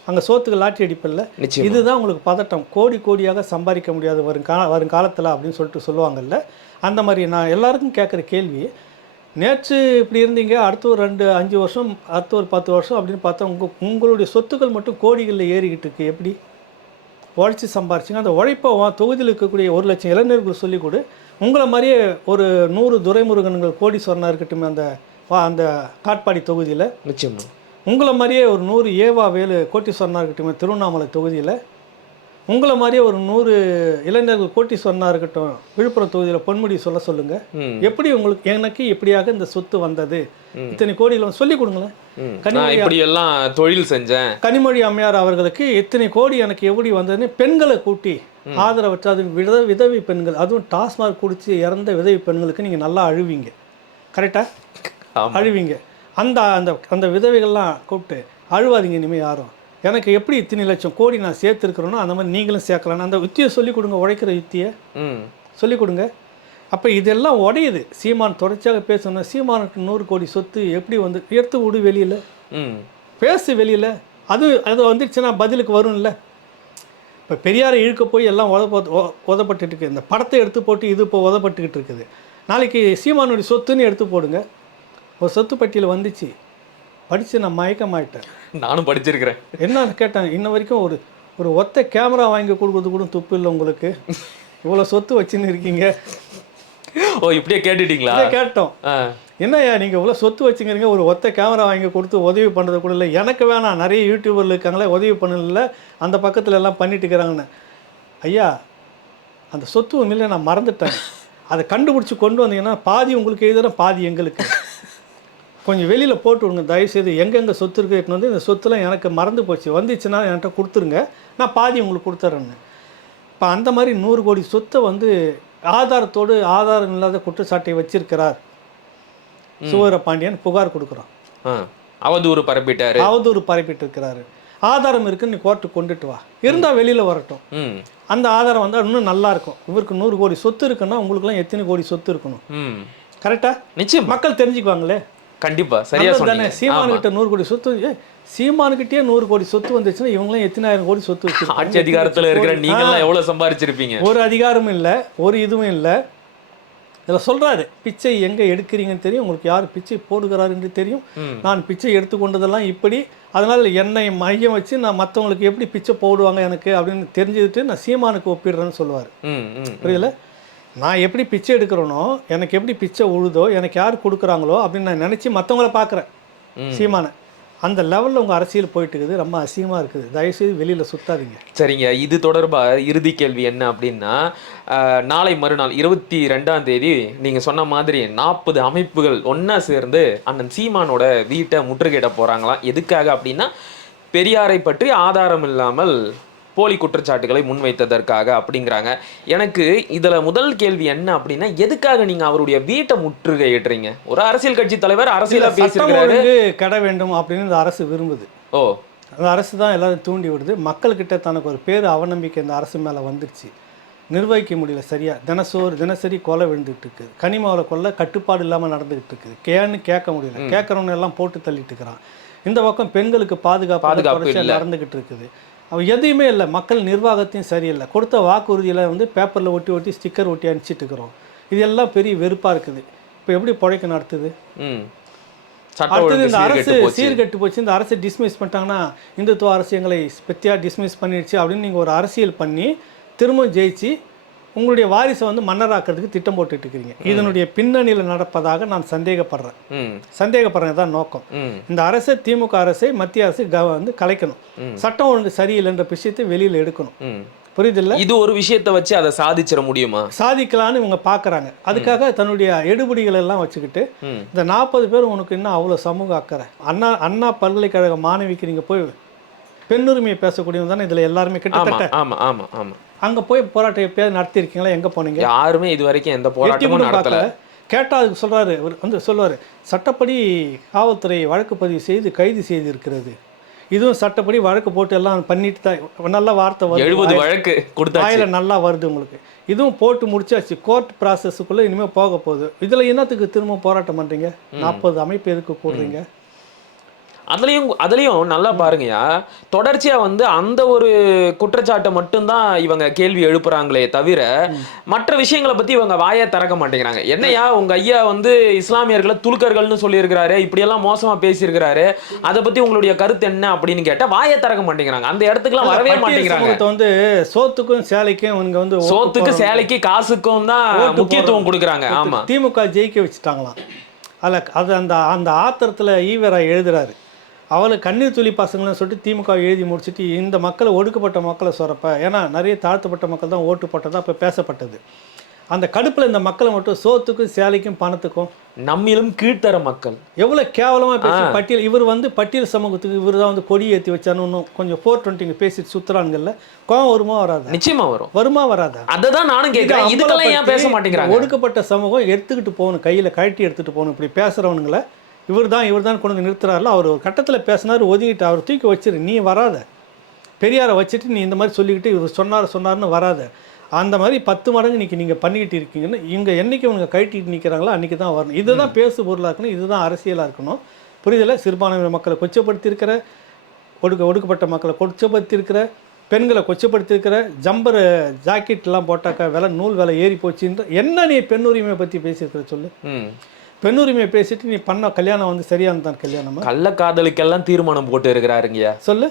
அங்கே சோத்துக்கு லாட்டி அடிப்பில்ல. இதுதான் உங்களுக்கு பதட்டம். கோடியாக சம்பாதிக்க முடியாது வருங்காலத்தில் அப்படின்னு சொல்லிட்டு சொல்லுவாங்கல்ல. அந்த மாதிரி நான் எல்லாருக்கும் கேட்குற கேள்வி, நேற்று இப்படி இருந்தீங்க, அடுத்து ஒரு 2-5 வருஷம், அடுத்து ஒரு 10 வருஷம் அப்படின்னு பார்த்தா உங்களுடைய சொத்துக்கள் மட்டும் கோடிகளில் ஏறிக்கிட்டு இருக்கு. எப்படி உழைச்சி சம்பாரிச்சிங்க? அந்த உழைப்பை தொகுதியில் இருக்கக்கூடிய 1 லட்சம் இளைஞர்கள் சொல்லிக் கொடு. உங்களை மாதிரியே ஒரு 100 துரைமுருகன்கள் கோடீஸ்வரனாக இருக்கட்டும் அந்த காட்பாடி தொகுதியில். நிச்சயமாக உங்களை மாதிரியே ஒரு 100 ஏவா வேலு கோட்டீஸ்வரனாக இருக்கட்டும் திருவண்ணாமலை தொகுதியில். உங்களை மாதிரியே ஒரு 100 இளைஞர்கள் கோட்டீஸ்வரனாக இருக்கட்டும் விழுப்புரம் தொகுதியில் பொன்முடி சொல்லுங்கள். எப்படி உங்களுக்கு எனக்கு எப்படியாக இந்த சொத்து வந்தது, இத்தனை கோடிகள் சொல்லிக் கொடுங்களேன். எல்லாம் தொழில் செஞ்சேன். கனிமொழி அம்மையார் அவர்களுக்கு எத்தனை கோடி எனக்கு எப்படி வந்ததுன்னு பெண்களை கூட்டி ஆதரவற்ற, அது விதவை பெண்கள், அதுவும் டாஸ்மாக் குடிச்சு இறந்த விதவை பெண்களுக்கு நீங்கள் நல்லா அழுவீங்க. கரெக்டாக அழுவீங்க. அந்த அந்த அந்த விதவைகள்லாம் கூப்பிட்டு அழுவாதீங்க இனிமேல் யாரும். எனக்கு எப்படி இத்தனை லட்சம் கோடி நான் சேர்த்துருக்குறேனோ அந்த மாதிரி நீங்களும் சேர்க்கலாம். அந்த யுத்தியை சொல்லிக் கொடுங்க, உழைக்கிற யுத்தியை சொல்லிக் கொடுங்க. அப்போ இதெல்லாம் உடையுது. சீமான் தொடர்ச்சியாக பேசணும். சீமானுக்கு 100 கோடி சொத்து எப்படி வந்து எடுத்து விடு வெளியில், பேசு வெளியில். அது வந்துடுச்சுன்னா பதிலுக்கு வரும்ல. இப்போ பெரியாரை இழுக்க போய் எல்லாம் உதப்பட்டுட்டு இருக்குது. இந்த படத்தை எடுத்து போட்டு இது இப்போ உதப்பட்டுக்கிட்டு இருக்குது. நாளைக்கு சீமானுடைய சொத்துன்னு எடுத்து போடுங்க. ஒரு சொத்து பட்டியல் வந்துச்சு, படித்து நான் மயக்கமாயிட்டேன். நானும் படிச்சிருக்கிறேன். என்னன்னு கேட்டேன். இன்ன வரைக்கும் ஒரு ஒத்த கேமரா வாங்கி கொடுக்குறது கூட துப்பு இல்லை உங்களுக்கு. இவ்வளோ சொத்து வச்சுன்னு இருக்கீங்க. இப்படியே கேட்டுட்டீங்களா? கேட்டோம். என்னய்யா நீங்கள் இவ்வளோ சொத்து வச்சுக்கிறீங்க, ஒரு ஒத்த கேமரா வாங்கி கொடுத்து உதவி பண்ணுறது கூட இல்லை. எனக்கு வேணாம், நிறைய யூடியூபரில் இருக்காங்களே உதவி பண்ணல, அந்த பக்கத்தில் எல்லாம் பண்ணிட்டு இருக்கிறாங்கன்னு. ஐயா, அந்த சொத்து உண்மையிலே நான் மறந்துட்டேன். அதை கண்டுபிடிச்சி கொண்டு வந்தீங்கன்னா பாதி உங்களுக்கு எழுதுறேன், பாதி எங்களுக்கு. கொஞ்சம் வெளியில் போட்டு விடுங்க தயவுசெய்து, எங்கெங்கே சொத்து இருக்கு வந்து இந்த சொத்துலாம் எனக்கு மறந்து போச்சு, வந்துச்சுன்னா என்கிட்ட கொடுத்துருங்க, நான் பாதி உங்களுக்கு கொடுத்துட்றேன்னு. இப்போ அந்த மாதிரி 100 கோடி சொத்தை வந்து ஆதாரத்தோடு ஆதாரம் இல்லாத குற்றச்சாட்டை வச்சிருக்கிறார் சுவீரபாண்டியன் புகார் கொடுக்குறான். அவதூறு பரப்பிட்டாரு, அவதூறு பரப்பிட்டு இருக்கிறாரு. ஆதாரம் இருக்குன்னு நீ கோர்ட்டுக்கு கொண்டுட்டு வா, இருந்தால் வெளியில் வரட்டும். அந்த ஆதாரம் வந்தால் இன்னும் நல்லா இருக்கும். இவருக்கு 100 கோடி சொத்து இருக்குன்னா உங்களுக்குலாம் எத்தனை கோடி சொத்து இருக்கணும்? கரெக்டா? நிச்சயம் மக்கள் தெரிஞ்சுக்குவாங்களே. கண்டிப்பா, சரியா சொன்னீங்க. சீமானுக்கிட்ட 100 கோடி சொத்து, சீமானுக்கிட்டே 100 கோடி சொத்து வந்துச்சுன்னா இவங்களாம் எத்தனை ஆயிரம் கோடி சொத்து வச்சிருக்காங்க? ஆட்சி அதிகாரத்தில் இருக்கிற நீங்களாம் எவ்வளவு சம்பாதிச்சிருப்பீங்க? ஒரு அதிகாரமும் இல்லை, ஒரு இதுவும் இல்லை. இதில் சொல்கிறாரு, பிச்சை எங்கே எடுக்கிறீங்கன்னு தெரியும், உங்களுக்கு யார் பிச்சை போடுகிறார் என்று தெரியும், நான் பிச்சை எடுத்துக்கொண்டதெல்லாம் இப்படி, அதனால் என்னை மையம் வச்சு நான் மற்றவங்களுக்கு எப்படி பிச்சை போடுவாங்க எனக்கு அப்படின்னு தெரிஞ்சுக்கிட்டு நான் சீமானுக்கு ஒப்பிடுறேன்னு சொல்லுவார். புரியல? நான் எப்படி பிச்சை எடுக்கிறேனோ, எனக்கு எப்படி பிச்சை உழுதோ, எனக்கு யார் கொடுக்குறாங்களோ அப்படின்னு நான் நினச்சி மற்றவங்கள பார்க்குறேன் சீமானை. அந்த லெவலில் உங்கள் அரசியல் போயிட்டு இருக்குது, ரொம்ப அசிங்கமாக இருக்குது. தயவுசெய்து வெளியில் சுத்தாதீங்க. சரிங்க, இது தொடர்பாக இறுதி கேள்வி என்ன அப்படின்னா, நாளை மறுநாள் 22ஆம் தேதி நீங்கள் சொன்ன மாதிரி 40 அமைப்புகள் ஒன்றா சேர்ந்து அண்ணன் சீமானோட வீட்டை முற்றுகையிட போகிறாங்களாம். எதுக்காக அப்படின்னா, பெரியாரை பற்றி ஆதாரம் இல்லாமல் போலி குற்றச்சாட்டுகளை முன்வைத்ததற்காக அப்படிங்கிறாங்க. எனக்கு இதில் முதல் கேள்வி என்ன அப்படின்னா, எதுக்காக நீங்கள் அவருடைய வீட்டை முற்றுகையிடுறீங்க? ஒரு அரசியல் கட்சி தலைவர் அரசியலாக பேசியிருக்காரு, கட வேண்டும் அப்படின்னு இந்த அரசு விரும்புது. அந்த அரசு தான் எல்லாரும் தூண்டி விடுது. மக்கள்கிட்ட தனக்கு ஒரு பேர் அவநம்பிக்கை இந்த அரசு மேலே வந்துடுச்சு, நிர்வகிக்க முடியல சரியா. தினசரி கொலை விழுந்துகிட்டு இருக்குது, கனிமாவில் கொலை கட்டுப்பாடு இல்லாமல் நடந்துகிட்டு இருக்குது. ஏன்னு கேட்க முடியல, கேட்குறவங்க எல்லாம் போட்டு தள்ளிட்டு இருக்கிறான். இந்த பக்கம் பெண்களுக்கு பாதுகாப்பு நடந்துகிட்டு இருக்குது. அவன் எதையுமே இல்லை, மக்கள் நிர்வாகத்தையும் சரியில்லை. கொடுத்த வாக்குறுதியில் வந்து பேப்பரில் ஒட்டி ஸ்டிக்கர் ஒட்டி அனுப்பிச்சிட்டு இருக்கிறோம். இது எல்லாம் பெரிய வெறுப்பாக இருக்குது. இப்போ எப்படி பிழைக்க நடத்துது? அடுத்தது இந்த அரசு சீர்கெட்டு போச்சு, இந்த அரசு டிஸ்மிஸ் பண்ணிட்டாங்கன்னா இந்துத்துவ அரசு எங்களை ஸ்பெத்தியாக டிஸ்மிஸ் பண்ணிடுச்சு அப்படின்னு நீங்கள் ஒரு அரசியல் பண்ணி திரும்ப ஜெயிச்சு உங்களுடைய வாரிசை வந்து மன்னராக்கிறதுக்கு திட்டம் போட்டுட்டு இருக்கிறீங்க. இதனுடைய பின்னணியில் நடப்பதாக நான் சந்தேகப்படுறேன். தான் நோக்கம். இந்த அரசை, திமுக அரசை மத்திய அரசு வந்து கலைக்கணும், சட்டம் ஒழுங்கு சரியில்லைன்ற விஷயத்தை வெளியில் எடுக்கணும். புரியுதில்ல? இது ஒரு விஷயத்தை வச்சு அதை சாதிச்சிட முடியுமா? சாதிக்கலான்னு இவங்க பார்க்குறாங்க. அதுக்காக தன்னுடைய எடுபடிகள் எல்லாம் வச்சுக்கிட்டு இந்த 40 பேர் உனக்கு இன்னும் அவ்வளோ சமூக அக்கறை. அண்ணா பல்கலைக்கழக மாணவிக்கு நீங்கள் போய் பெண்ணுரிமையை பேசக்கூடியவங்க தானே இதில் எல்லாருமே கிட்டத்தட்ட. ஆமாம் ஆமாம் ஆமாம். அங்கே போய் போராட்டம் எப்பயாவது நடத்திருக்கீங்களா? எங்கே போனீங்க? யாருமே இது வரைக்கும் எந்த போராட்டமும் நடத்தல. கேட்டால் அதுக்கு சொல்கிறாரு, வந்து சொல்லுவார், சட்டப்படி காவல்துறை வழக்கு பதிவு செய்து கைது செய்திருக்கிறது, இதுவும் சட்டப்படி வழக்கு போட்டு எல்லாம் பண்ணிட்டு தான் நல்ல வார்த்தை வருது, 70 வழக்கு கொடுத்தாயில நல்லா வருது உங்களுக்கு, இதுவும் போட்டு முடிச்சாச்சு, கோர்ட் ப்ராசஸுக்குள்ளே இனிமேல் போக போகுது. இதில் என்னத்துக்கு திரும்ப போராட்டம் பண்ணுறீங்க? 40 அமைப்பு எதுக்கு கூடுறீங்க? அதுலேயும் நல்லா பாருங்கயா, தொடர்ச்சியாக வந்து அந்த ஒரு குற்றச்சாட்டை மட்டும்தான் இவங்க கேள்வி எழுப்புறாங்களே தவிர மற்ற விஷயங்களை பற்றி இவங்க வாயை திறக்க மாட்டேங்கிறாங்க. என்னையா உங்கள் ஐயா வந்து இஸ்லாமியர்களை துலுக்கர்கள்னு சொல்லியிருக்கிறாரு, இப்படியெல்லாம் மோசமாக பேசியிருக்கிறாரு, அதை பற்றி உங்களுடைய கருத்து என்ன அப்படின்னு கேட்டால் வாயை திறக்க மாட்டேங்கிறாங்க. அந்த இடத்துக்குலாம் வரவே மாட்டேங்கிறாங்க. வந்து சோத்துக்கும் சேலைக்கும் இவங்க வந்து சோத்துக்கு சேலைக்கு காசுக்கும் தான் முக்கியத்துவம் கொடுக்குறாங்க. ஆமாம், திமுக ஜெயிக்க வச்சுட்டாங்களாம். அது அந்த ஆத்திரத்தில் ஈவரா எழுதுறாரு, அவளை கண்ணீர் துளி பசங்கள்னு சொல்லிட்டு திமுக எழுதி முடிச்சுட்டு இந்த மக்களை, ஒடுக்கப்பட்ட மக்களை சொல்கிறப்ப, ஏன்னா நிறைய தாழ்த்தப்பட்ட மக்கள் தான் ஓட்டு போட்டதாக இப்போ பேசப்பட்டது. அந்த கடுப்பில் இந்த மக்களை மட்டும் சோத்துக்கும் சேலைக்கும் பணத்துக்கும் நம்மிலும் கீழ்த்தர மக்கள் எவ்வளோ கேவலமாக பேசி பட்டியல், இவர் வந்து பட்டியல் சமூகத்துக்கு இவர் தான் வந்து கொடி ஏற்றி வச்சானு கொஞ்சம் 420 பேசிட்டு சுற்றுறாங்கல்ல, கோவம் வருமா வராது? நிச்சயமாக வருமா வராதா? அதை தான் நானும் கேட்குறேன். இதுக்கெல்லாம் ஏன் பேச மாட்டேங்கிறாங்க? ஒடுக்கப்பட்ட சமூகம் எடுத்துக்கிட்டு போகணும், கையில் கழட்டி எடுத்துகிட்டு போகணும். இப்படி பேசுகிறவனுங்களை இவர் தான் கொண்டு வந்து நிறுத்துறாருல. அவர் ஒரு கட்டத்தில் பேசினார், ஒதுங்கிட்டு அவர் தூக்கி வச்சிரு, நீ வராத, பெரியாரை வச்சுட்டு நீ இந்த மாதிரி சொல்லிக்கிட்டு இவர் சொன்னார்னு வராத. அந்த மாதிரி 10 மடங்கு இன்றைக்கி நீங்கள் பண்ணிக்கிட்டு இருக்கீங்கன்னு இங்கே என்றைக்கு அவங்க கழட்டிட்டு நிற்கிறாங்களோ அன்றைக்கி தான் வரணும். இதுதான் பேசு பொருளாக இருக்கணும், இதுதான் அரசியலாக இருக்கணும். புரிதலை? சிறுபான்மையின மக்களை கொச்சப்படுத்தியிருக்கிற, ஒடுக்கப்பட்ட மக்களை கொச்சப்படுத்தியிருக்கிற, பெண்களை கொச்சப்படுத்தியிருக்கிற, ஜம்பர் ஜாக்கெட்லாம் போட்டாக்கா நூல் விலை ஏறி போச்சுன்ற என்ன நீ பெண்ணுரிமையை பற்றி பேசியிருக்கிற சொல்லு. பெண்ணுரிமையை பேசிட்டு நீ பண்ண கல்யாணம் வந்து சரியானதான் கல்யாணம்? கள்ள காதலுக்கெல்லாம் தீர்மானம் போட்டு இருக்கிறாருங்கய்யா. சொல்லு.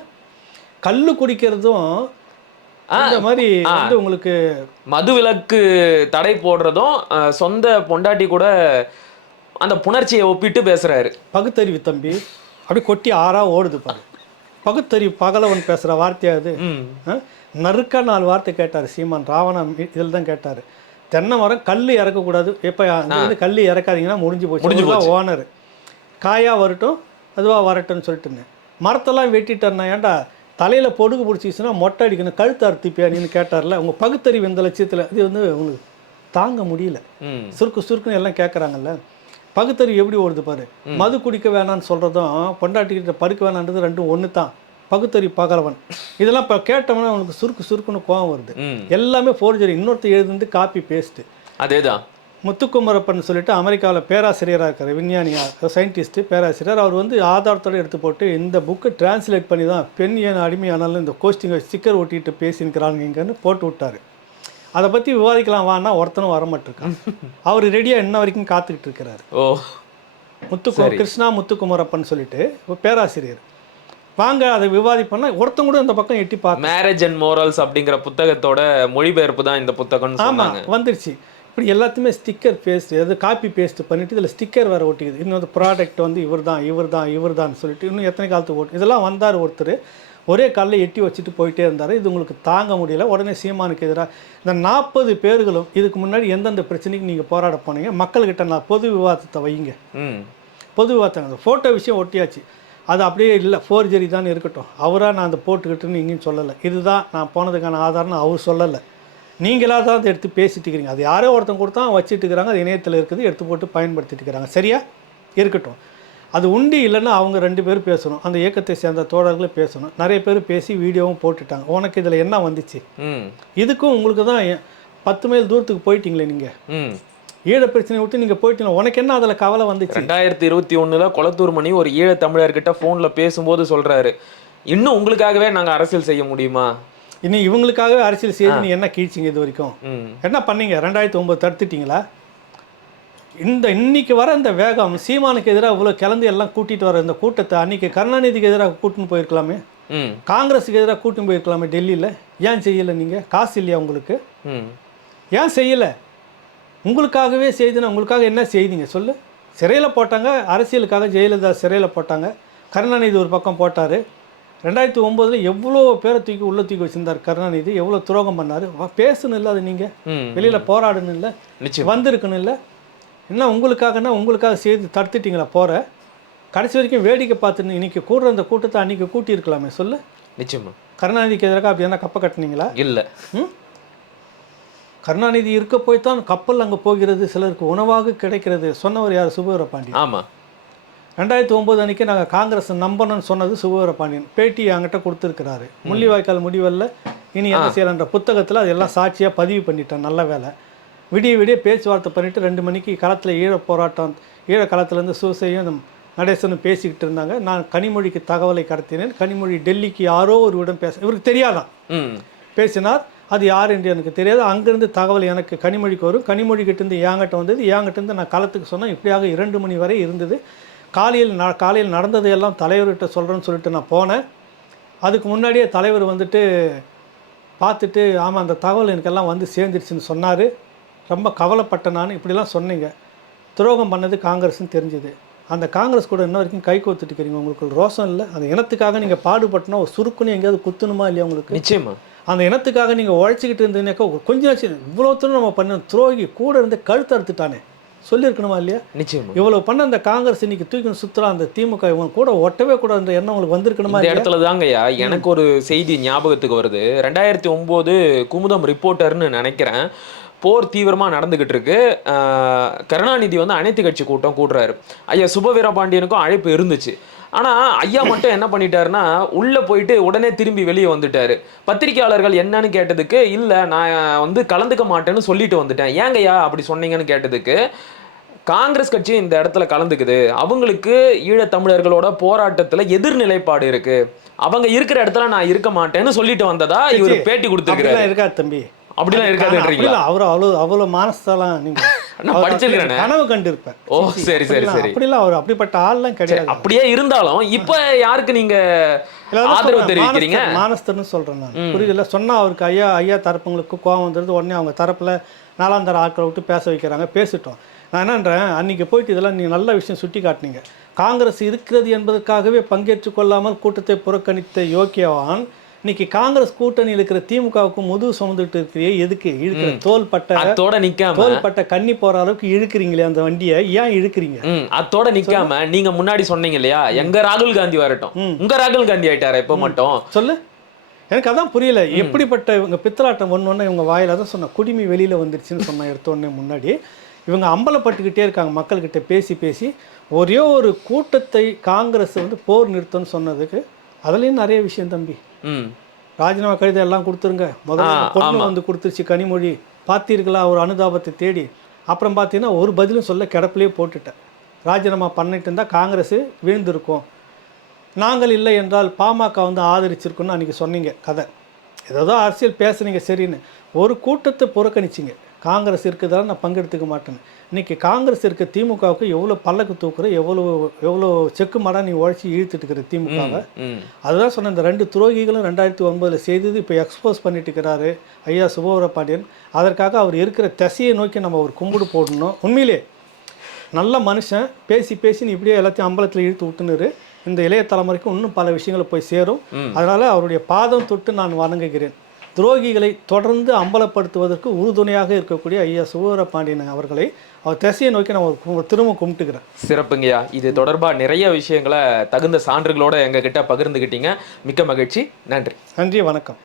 கல்லு குடிக்கிறதும் அந்த மாதிரி வந்து உங்களுக்கு மது விலக்கு தடை போடுறதும் சொந்த பொண்டாட்டி கூட அந்த புணர்ச்சியை ஒப்பிட்டு பேசுறாரு. பகுத்தறிவு தம்பி அப்படி கொட்டி ஆறா ஓடுது பாரு. பகுத்தறிவு பகலவன் பேசுகிற வார்த்தையாது. நறுக்கா 4 வார்த்தை கேட்டார் சீமான், ராவணன் இதில் தான் கேட்டார். தென்னை மரம் கல் இறக்கக்கூடாது, எப்போ வந்து கல் இறக்காதீங்கன்னா முடிஞ்சு போச்சு. ஓனர் காயாக வரட்டும் அதுவாக வரட்டும்னு சொல்லிட்டுன்னு மரத்தெல்லாம் வெட்டிட்டேன்னா ஏன்டா தலையில் பொடுகு பிடிச்சிச்சுன்னா மொட்டை அடிக்கணும் கழுத்து அறுத்திப்பியா நீன்னு கேட்டார்ல உங்கள் பகுத்தறிவு இந்த லட்சியத்தில் இது வந்து உங்களுக்கு தாங்க முடியல. சுருக்குன்னு எல்லாம் கேட்குறாங்கல்ல. பகுத்தறிவு எப்படி ஓடுது பாரு. மது குடிக்க வேணான்னு சொல்கிறதும் பொண்டாட்டிக்கிட்ட படுக்க வேணான்றது ரெண்டும் ஒன்று தான். பகுத்தறிவு பகலவன் இதெல்லாம் இப்போ கேட்டோம்னா அவனுக்கு சுருக்குன்னு கோவம் வருது. எல்லாமே ஃபோர்ஜரி. இன்னொருத்தர் எழுதுந்து காப்பி பேஸ்ட்டு. அதேதான். முத்துக்குமரப்பன் சொல்லிட்டு அமெரிக்காவில் பேராசிரியராக இருக்கார், விஞ்ஞானியாக சயின்டிஸ்ட்டு பேராசிரியர். அவர் வந்து ஆதாரத்தோடு எடுத்து போட்டு இந்த புக்கை டிரான்ஸ்லேட் பண்ணி தான் பெண் ஏன் அடிமையானாலும் இந்த கோஸ்டிங்கை ஸ்டிக்கர் ஒட்டிட்டு பேசினுக்கிறாங்கன்னு போட்டு விட்டார். அதை பற்றி விவாதிக்கலாம் வான்னா ஒருத்தனும் வரமாட்டிருக்கான். அவர் ரெடியாக இன்ன வரைக்கும் காத்துக்கிட்டு இருக்கிறார். கிருஷ்ணா முத்துக்குமரப்பன் சொல்லிட்டு பேராசிரியர். வாங்க அதை விவாதிப்போம்னா ஒருத்தங்க கூட இந்த பக்கம் எட்டி பார்க்க. மேரேஜ் அண்ட் மோரல்ஸ் அப்படிங்கிற புத்தகத்தோட மொழிபெயர்ப்பு தான் இந்த புத்தகம். ஆமாம் வந்துருச்சு. இப்படி எல்லாத்தையுமே ஸ்டிக்கர் பேஸ்ட் அதாவது காப்பி பேஸ்ட் பண்ணிவிட்டு இதில் ஸ்டிக்கர் வேறு ஒட்டிக்குது. இன்னொரு ப்ராடக்ட் வந்து இவர் தான் சொல்லிட்டு இன்னும் எத்தனை காலத்துக்கு ஓட்டு இதெல்லாம் வந்தார் ஒருத்தர். ஒரே காலில் எட்டி வச்சுட்டு போயிட்டே இருந்தார். இது உங்களுக்கு தாங்க முடியல. உடனே சீமானுக்கு எதிராக இந்த 40 பேர்களும் இதுக்கு முன்னாடி எந்தெந்த பிரச்சனைக்கு நீங்கள் போராட போனீங்க மக்கள்கிட்ட நான் பொது விவாதத்தை வைங்க. பொது விவாதத்தை ஃபோட்டோ விஷயம் ஒட்டியாச்சு. அது அப்படியே இல்லை ஃபோர்ஜரி தான் இருக்கட்டும். அவராக நான் அந்த போட்டுக்கிட்டுன்னு இங்கேயும் சொல்லலை. இதுதான் நான் போனதுக்கான ஆதாரம்னு அவர் சொல்லலை. நீங்களாக தான் அதை எடுத்து பேசிட்டு இருக்கிறீங்க. அது யாரோ ஒருத்தன் கொடுத்தா வச்சுட்டு இருக்கிறாங்க. அது இணையத்தில் இருக்குது எடுத்து போட்டு பயன்படுத்திட்டு இருக்கிறாங்க. சரியா இருக்கட்டும். அது உண்டி இல்லைன்னா அவங்க 2 பேரும் பேசணும். அந்த இயக்கத்தை சேர்ந்த தோழர்களும் பேசணும். நிறைய பேர் பேசி வீடியோவும் போட்டுட்டாங்க. உனக்கு இதில் என்ன வந்துச்சு? இதுக்கும் உங்களுக்கு தான் 10 மைல் தூரத்துக்கு போயிட்டீங்களே நீங்கள். ஈழ பிரச்சனை விட்டு நீங்கள் போயிட்டீங்க. உனக்கு என்ன அதில் கவலை வந்துச்சு? 2021 கொளத்தூர் மணி ஒரு ஈழ தமிழர்கிட்ட ஃபோனில் பேசும்போது சொல்கிறாரு, இன்னும் உங்களுக்காகவே நாங்கள் அரசியல் செய்ய முடியுமா? இன்னும் இவங்களுக்காகவே அரசியல் செய்து நீ என்ன கீழ்ச்சிங்க? இது வரைக்கும் என்ன பண்ணீங்க? 2009 தடுத்துட்டீங்களா? இன்னைக்கு வர இந்த வேகம் சீமானுக்கு எதிராக இவ்வளோ கிளந்து எல்லாம் கூட்டிகிட்டு வர இந்த கூட்டத்தை அன்றைக்கி கருணாநிதிக்கு எதிராக கூட்டின்னு போயிருக்கலாமே, காங்கிரஸுக்கு எதிராக கூட்டின்னு போயிருக்கலாமே டெல்லியில். ஏன் செய்யலை? நீங்கள் காசு இல்லையா உங்களுக்கு? ஏன் செய்யலை? உங்களுக்காகவே செய்துன்னா உங்களுக்காக என்ன செய்தீங்க சொல்லு? சிறையில் போட்டாங்க அரசியலுக்காக. ஜெயலலிதா சிறையில் போட்டாங்க. கருணாநிதி ஒரு பக்கம் போட்டார். 2009 எவ்வளோ பேரை உள்ளே தூக்கி வச்சிருந்தார் கருணாநிதி. எவ்வளோ துரோகம் பண்ணார். பேசணும் இல்லை? அது நீங்கள் வெளியில் போராடணும் இல்லை? வந்திருக்கணும் இல்லை? என்ன உங்களுக்காக செய்து தடுத்துட்டீங்களா? போகிற கடைசி வரைக்கும் வேடிக்கை பார்த்துன்னு இன்றைக்கி கூடுற அந்த கூட்டத்தை அன்றைக்கி கூட்டியிருக்கலாமே சொல்லு. நிச்சயமா கருணாநிதிக்கு எதிராக அப்படி என்ன கப்பை கட்டினீங்களா? இல்லை. கருணாநிதி இருக்க போய் தான் கப்பல் அங்கே போகிறது, சிலருக்கு உணவாக கிடைக்கிறது சொன்னவர் யார்? சுபவீர பாண்டியன். ஆமாம். 2009 அன்றைக்கி நாங்கள் காங்கிரஸ் நம்பணும்னு சொன்னது சுபவீர பாண்டியன். பேட்டி என்கிட்ட கொடுத்துருக்கிறாரு. முள்ளிவாய்க்கால் முடிவல்ல இனி என்ன செய்யலான்ற புத்தகத்தில் அதெல்லாம் சாட்சியாக பதிவு பண்ணிட்டேன். நல்ல வேலை. விடிய பேச்சுவார்த்தை பண்ணிவிட்டு 2 மணிக்கு களத்தில் ஈழ களத்துலேருந்து சூசையும் நடேசனும் பேசிக்கிட்டு இருந்தாங்க. நான் கனிமொழிக்கு தகவலை கடத்தினேன். கனிமொழி டெல்லிக்கு யாரோ ஒருவிடம் இவருக்கு தெரியாதான் பேசினார். அது யார் என்று எனக்கு தெரியாது. அங்கேருந்து தகவல் எனக்கு கனிமொழிக்கு வரும். கனிமொழிக்கிட்டேருந்து என்கிட்ட வந்தது. என்கிட்டேருந்து நான் களத்துக்கு சொன்னேன். இப்படியாக 2 மணி வரை இருந்தது. காலையில் நடந்ததையெல்லாம் தலைவர்கிட்ட சொல்கிறேன்னு சொல்லிட்டு நான் போனேன். அதுக்கு முன்னாடியே தலைவர் வந்துட்டு பார்த்துட்டு ஆமாம் அந்த தகவல் எனக்கெல்லாம் வந்து சேர்ந்துருச்சுன்னு சொன்னார். ரொம்ப கவலைப்பட்டேன் நான். இப்படிலாம் சொன்னீங்க. துரோகம் பண்ணது காங்கிரஸ்ன்னு தெரிஞ்சுது. அந்த காங்கிரஸ் கூட இன்ன வரைக்கும் கை கோத்துட்டு இருக்கிறீங்க. உங்களுக்கு ரோசம் இல்லை? அந்த இனத்துக்காக நீங்கள் பாடுபட்டனா ஒரு சுருக்குன்னு எங்கேயாவது குத்துணுமா இல்லையா உங்களுக்கு? நிச்சயமா. அந்த இனத்துக்காக நீங்கள் உழைச்சிக்கிட்டு இருந்தீங்கன்னாக்கா கொஞ்சம் ஆச்சு இவ்வளோத்தரும் நம்ம பண்ண துரோகி கூட இருந்து கழுத்து அறுத்துட்டானே சொல்லியிருக்கணுமா இல்லையா? நிச்சயமா. இவ்வளோ பண்ண அந்த காங்கிரஸ் இன்னைக்கு தூக்கி சுற்றுலா அந்த திமுக இவங்க கூட ஒட்டவே கூட அந்த எண்ணம் உங்களுக்கு வந்திருக்கணுமா? இந்த இடத்துல தாங்கய்யா எனக்கு ஒரு செய்தி ஞாபகத்துக்கு வருது. 2009 குமுதம் ரிப்போர்ட்டர்னு நினைக்கிறேன். போர் தீவிரமாக நடந்துக்கிட்டு இருக்கு. கருணாநிதி வந்து அனைத்து கட்சி கூட்டம் கூட்டுறாரு. ஐயா சுபவீர பாண்டியனுக்கும் அழைப்பு இருந்துச்சு. ஆனால் ஐயா மட்டும் என்ன பண்ணிட்டாருன்னா உள்ளே போயிட்டு உடனே திரும்பி வெளியே வந்துட்டார். பத்திரிகையாளர்கள் என்னன்னு கேட்டதுக்கு இல்லை நான் வந்து கலந்துக்க மாட்டேன்னு சொல்லிட்டு வந்துட்டேன். ஏங்கய்யா அப்படி சொன்னீங்கன்னு கேட்டதுக்கு காங்கிரஸ் கட்சி இந்த இடத்துல கலந்துக்குது, அவங்களுக்கு ஈழத்தமிழர்களோட போராட்டத்தில் எதிர்நிலைப்பாடு இருக்கு, அவங்க இருக்கிற இடத்துல நான் இருக்க மாட்டேன்னு சொல்லிட்டு வந்ததா இவர் பேட்டி கொடுத்துருக்காரு. இருக்கா தம்பி? அப்படிலாம் இருக்காதுன்றீங்களா? அவ்வளோ மானஸ்தெல்லாம் நீங்கள் நான் படிச்சிருக்கேன், கனவு கண்டு இருப்பேன். ஓ சரி சரி சரி. அப்படிலாம் அவர் அப்படிப்பட்ட ஆள்லாம் கிடையாது. அப்படியே இருந்தாலும் இப்ப யாருக்கு நீங்க ஆதரவு தெரிவிக்கிறீங்க? மானஸ்தர்னு சொல்றேன் நான். புரியுதுல்ல? சொன்னா அவருக்கு ஐயா தரப்புங்களுக்கு கோவம் வந்துடுது. உடனே அவங்க தரப்புல 4ஆம் தர ஆட்களை விட்டு பேச வைக்கிறாங்க. பேசிட்டோம். நான் என்னன்றேன், அன்றைக்கி போயிட்டு இதெல்லாம் நீங்கள் நல்ல விஷயம் சுட்டி காட்டினீங்க. காங்கிரஸ் இருக்கிறது என்பதற்காகவே பங்கேற்று கொள்ளாமல் கூட்டத்தை புறக்கணித்த யோக்கியவான் இன்னைக்கு காங்கிரஸ் கூட்டணி இருக்கிற திமுகவுக்கு முதுகு சுமந்துட்டு இருக்கிறே எதுக்கு இழுக்கிற தோள்பட்ட அத்தோட நிக்காம தோள்பட்ட கண்ணி போற அளவுக்கு இழுக்கிறீங்களே அந்த வண்டியை ஏன் இழுக்கிறீங்க? அத்தோட நிக்காம நீங்க முன்னாடி சொன்னீங்க இல்லையா எங்க ராகுல் காந்தி வரட்டும், உங்க ராகுல் காந்தி ஆயிட்டாரு இப்ப மட்டும் சொல்லு. எனக்கு அதான் புரியல, எப்படிப்பட்ட இவங்க பித்தலாட்டம் ஒன்று இவங்க வாயில தான் சொன்ன குடிமி வெளியில வந்துருச்சுன்னு சொன்ன எடுத்தோடனே முன்னாடி இவங்க அம்பலப்பட்டுக்கிட்டே இருக்காங்க மக்கள்கிட்ட பேசி பேசி. ஒரே ஒரு கூட்டத்தை காங்கிரஸ் வந்து போர் நிறுத்தம்னு சொன்னதுக்கு அதுலேயும் நிறைய விஷயம் தம்பி. ராஜினாமா கடிதம் எல்லாம் கொடுத்துருங்க, முதல்ல பொண்ணு வந்து கொடுத்துருச்சு கனிமொழி, பார்த்தீர்களா ஒரு அனுதாபத்தை தேடி. அப்புறம் பார்த்தீங்கன்னா ஒரு பதிலும் சொல்ல கிடப்பிலே போட்டுட்டேன். ராஜினாமா பண்ணிட்டு இருந்தால் காங்கிரஸ் வீழ்ந்திருக்கும், நாங்கள் இல்லை என்றால் பாமக வந்து ஆதரிச்சிருக்குன்னு அன்றைக்கி சொன்னீங்க கதை. ஏதோ அரசியல் பேசுனீங்க சரின்னு, ஒரு கூட்டத்தை புறக்கணிச்சிங்க. காங்கிரஸ் இருக்குதால நான் பங்கெடுத்துக்க மாட்டேன்னு. இன்றைக்கி காங்கிரஸ் இருக்க திமுகவுக்கு எவ்வளோ பல்லக்கு தூக்குற, எவ்வளோ செக்கு மாடா நீ உழைச்சி இழுத்துட்டு இருக்கிற திமுகவை. அதுதான் சொன்ன, இந்த 2 துரோகிகளும் 2009 செய்தது இப்போ எக்ஸ்போஸ் பண்ணிட்டு இருக்கிறாரு ஐயா சுபவர பாண்டியன். அதற்காக அவர் இருக்கிற திசையை நோக்கி நம்ம ஒரு கும்பிடு போடணும். உண்மையிலே நல்ல மனுஷன், பேசி பேசி நீ இப்படியே எல்லாத்தையும் அம்பலத்தில் இழுத்து விட்டுனுரு. இந்த இளைய தலைமுறைக்கு இன்னும் பல விஷயங்களை போய் சேரும். அதனால் அவருடைய பாதம் தொட்டு நான் வணங்குகிறேன். துரோகிகளை தொடர்ந்து அம்பலப்படுத்துவதற்கு உறுதுணையாக இருக்கக்கூடிய ஐயா சுபவர பாண்டியன் அவர்களை அவர் திசையை நோக்கி நான் திரும்ப கும்பிட்டுக்கிறேன். சிறப்புங்கய்யா. இது தொடர்பாக நிறைய விஷயங்களை தகுந்த சான்றுகளோட எங்ககிட்ட பகிர்ந்துக்கிட்டீங்க. மிக்க மகிழ்ச்சி. நன்றி. நன்றி, வணக்கம்.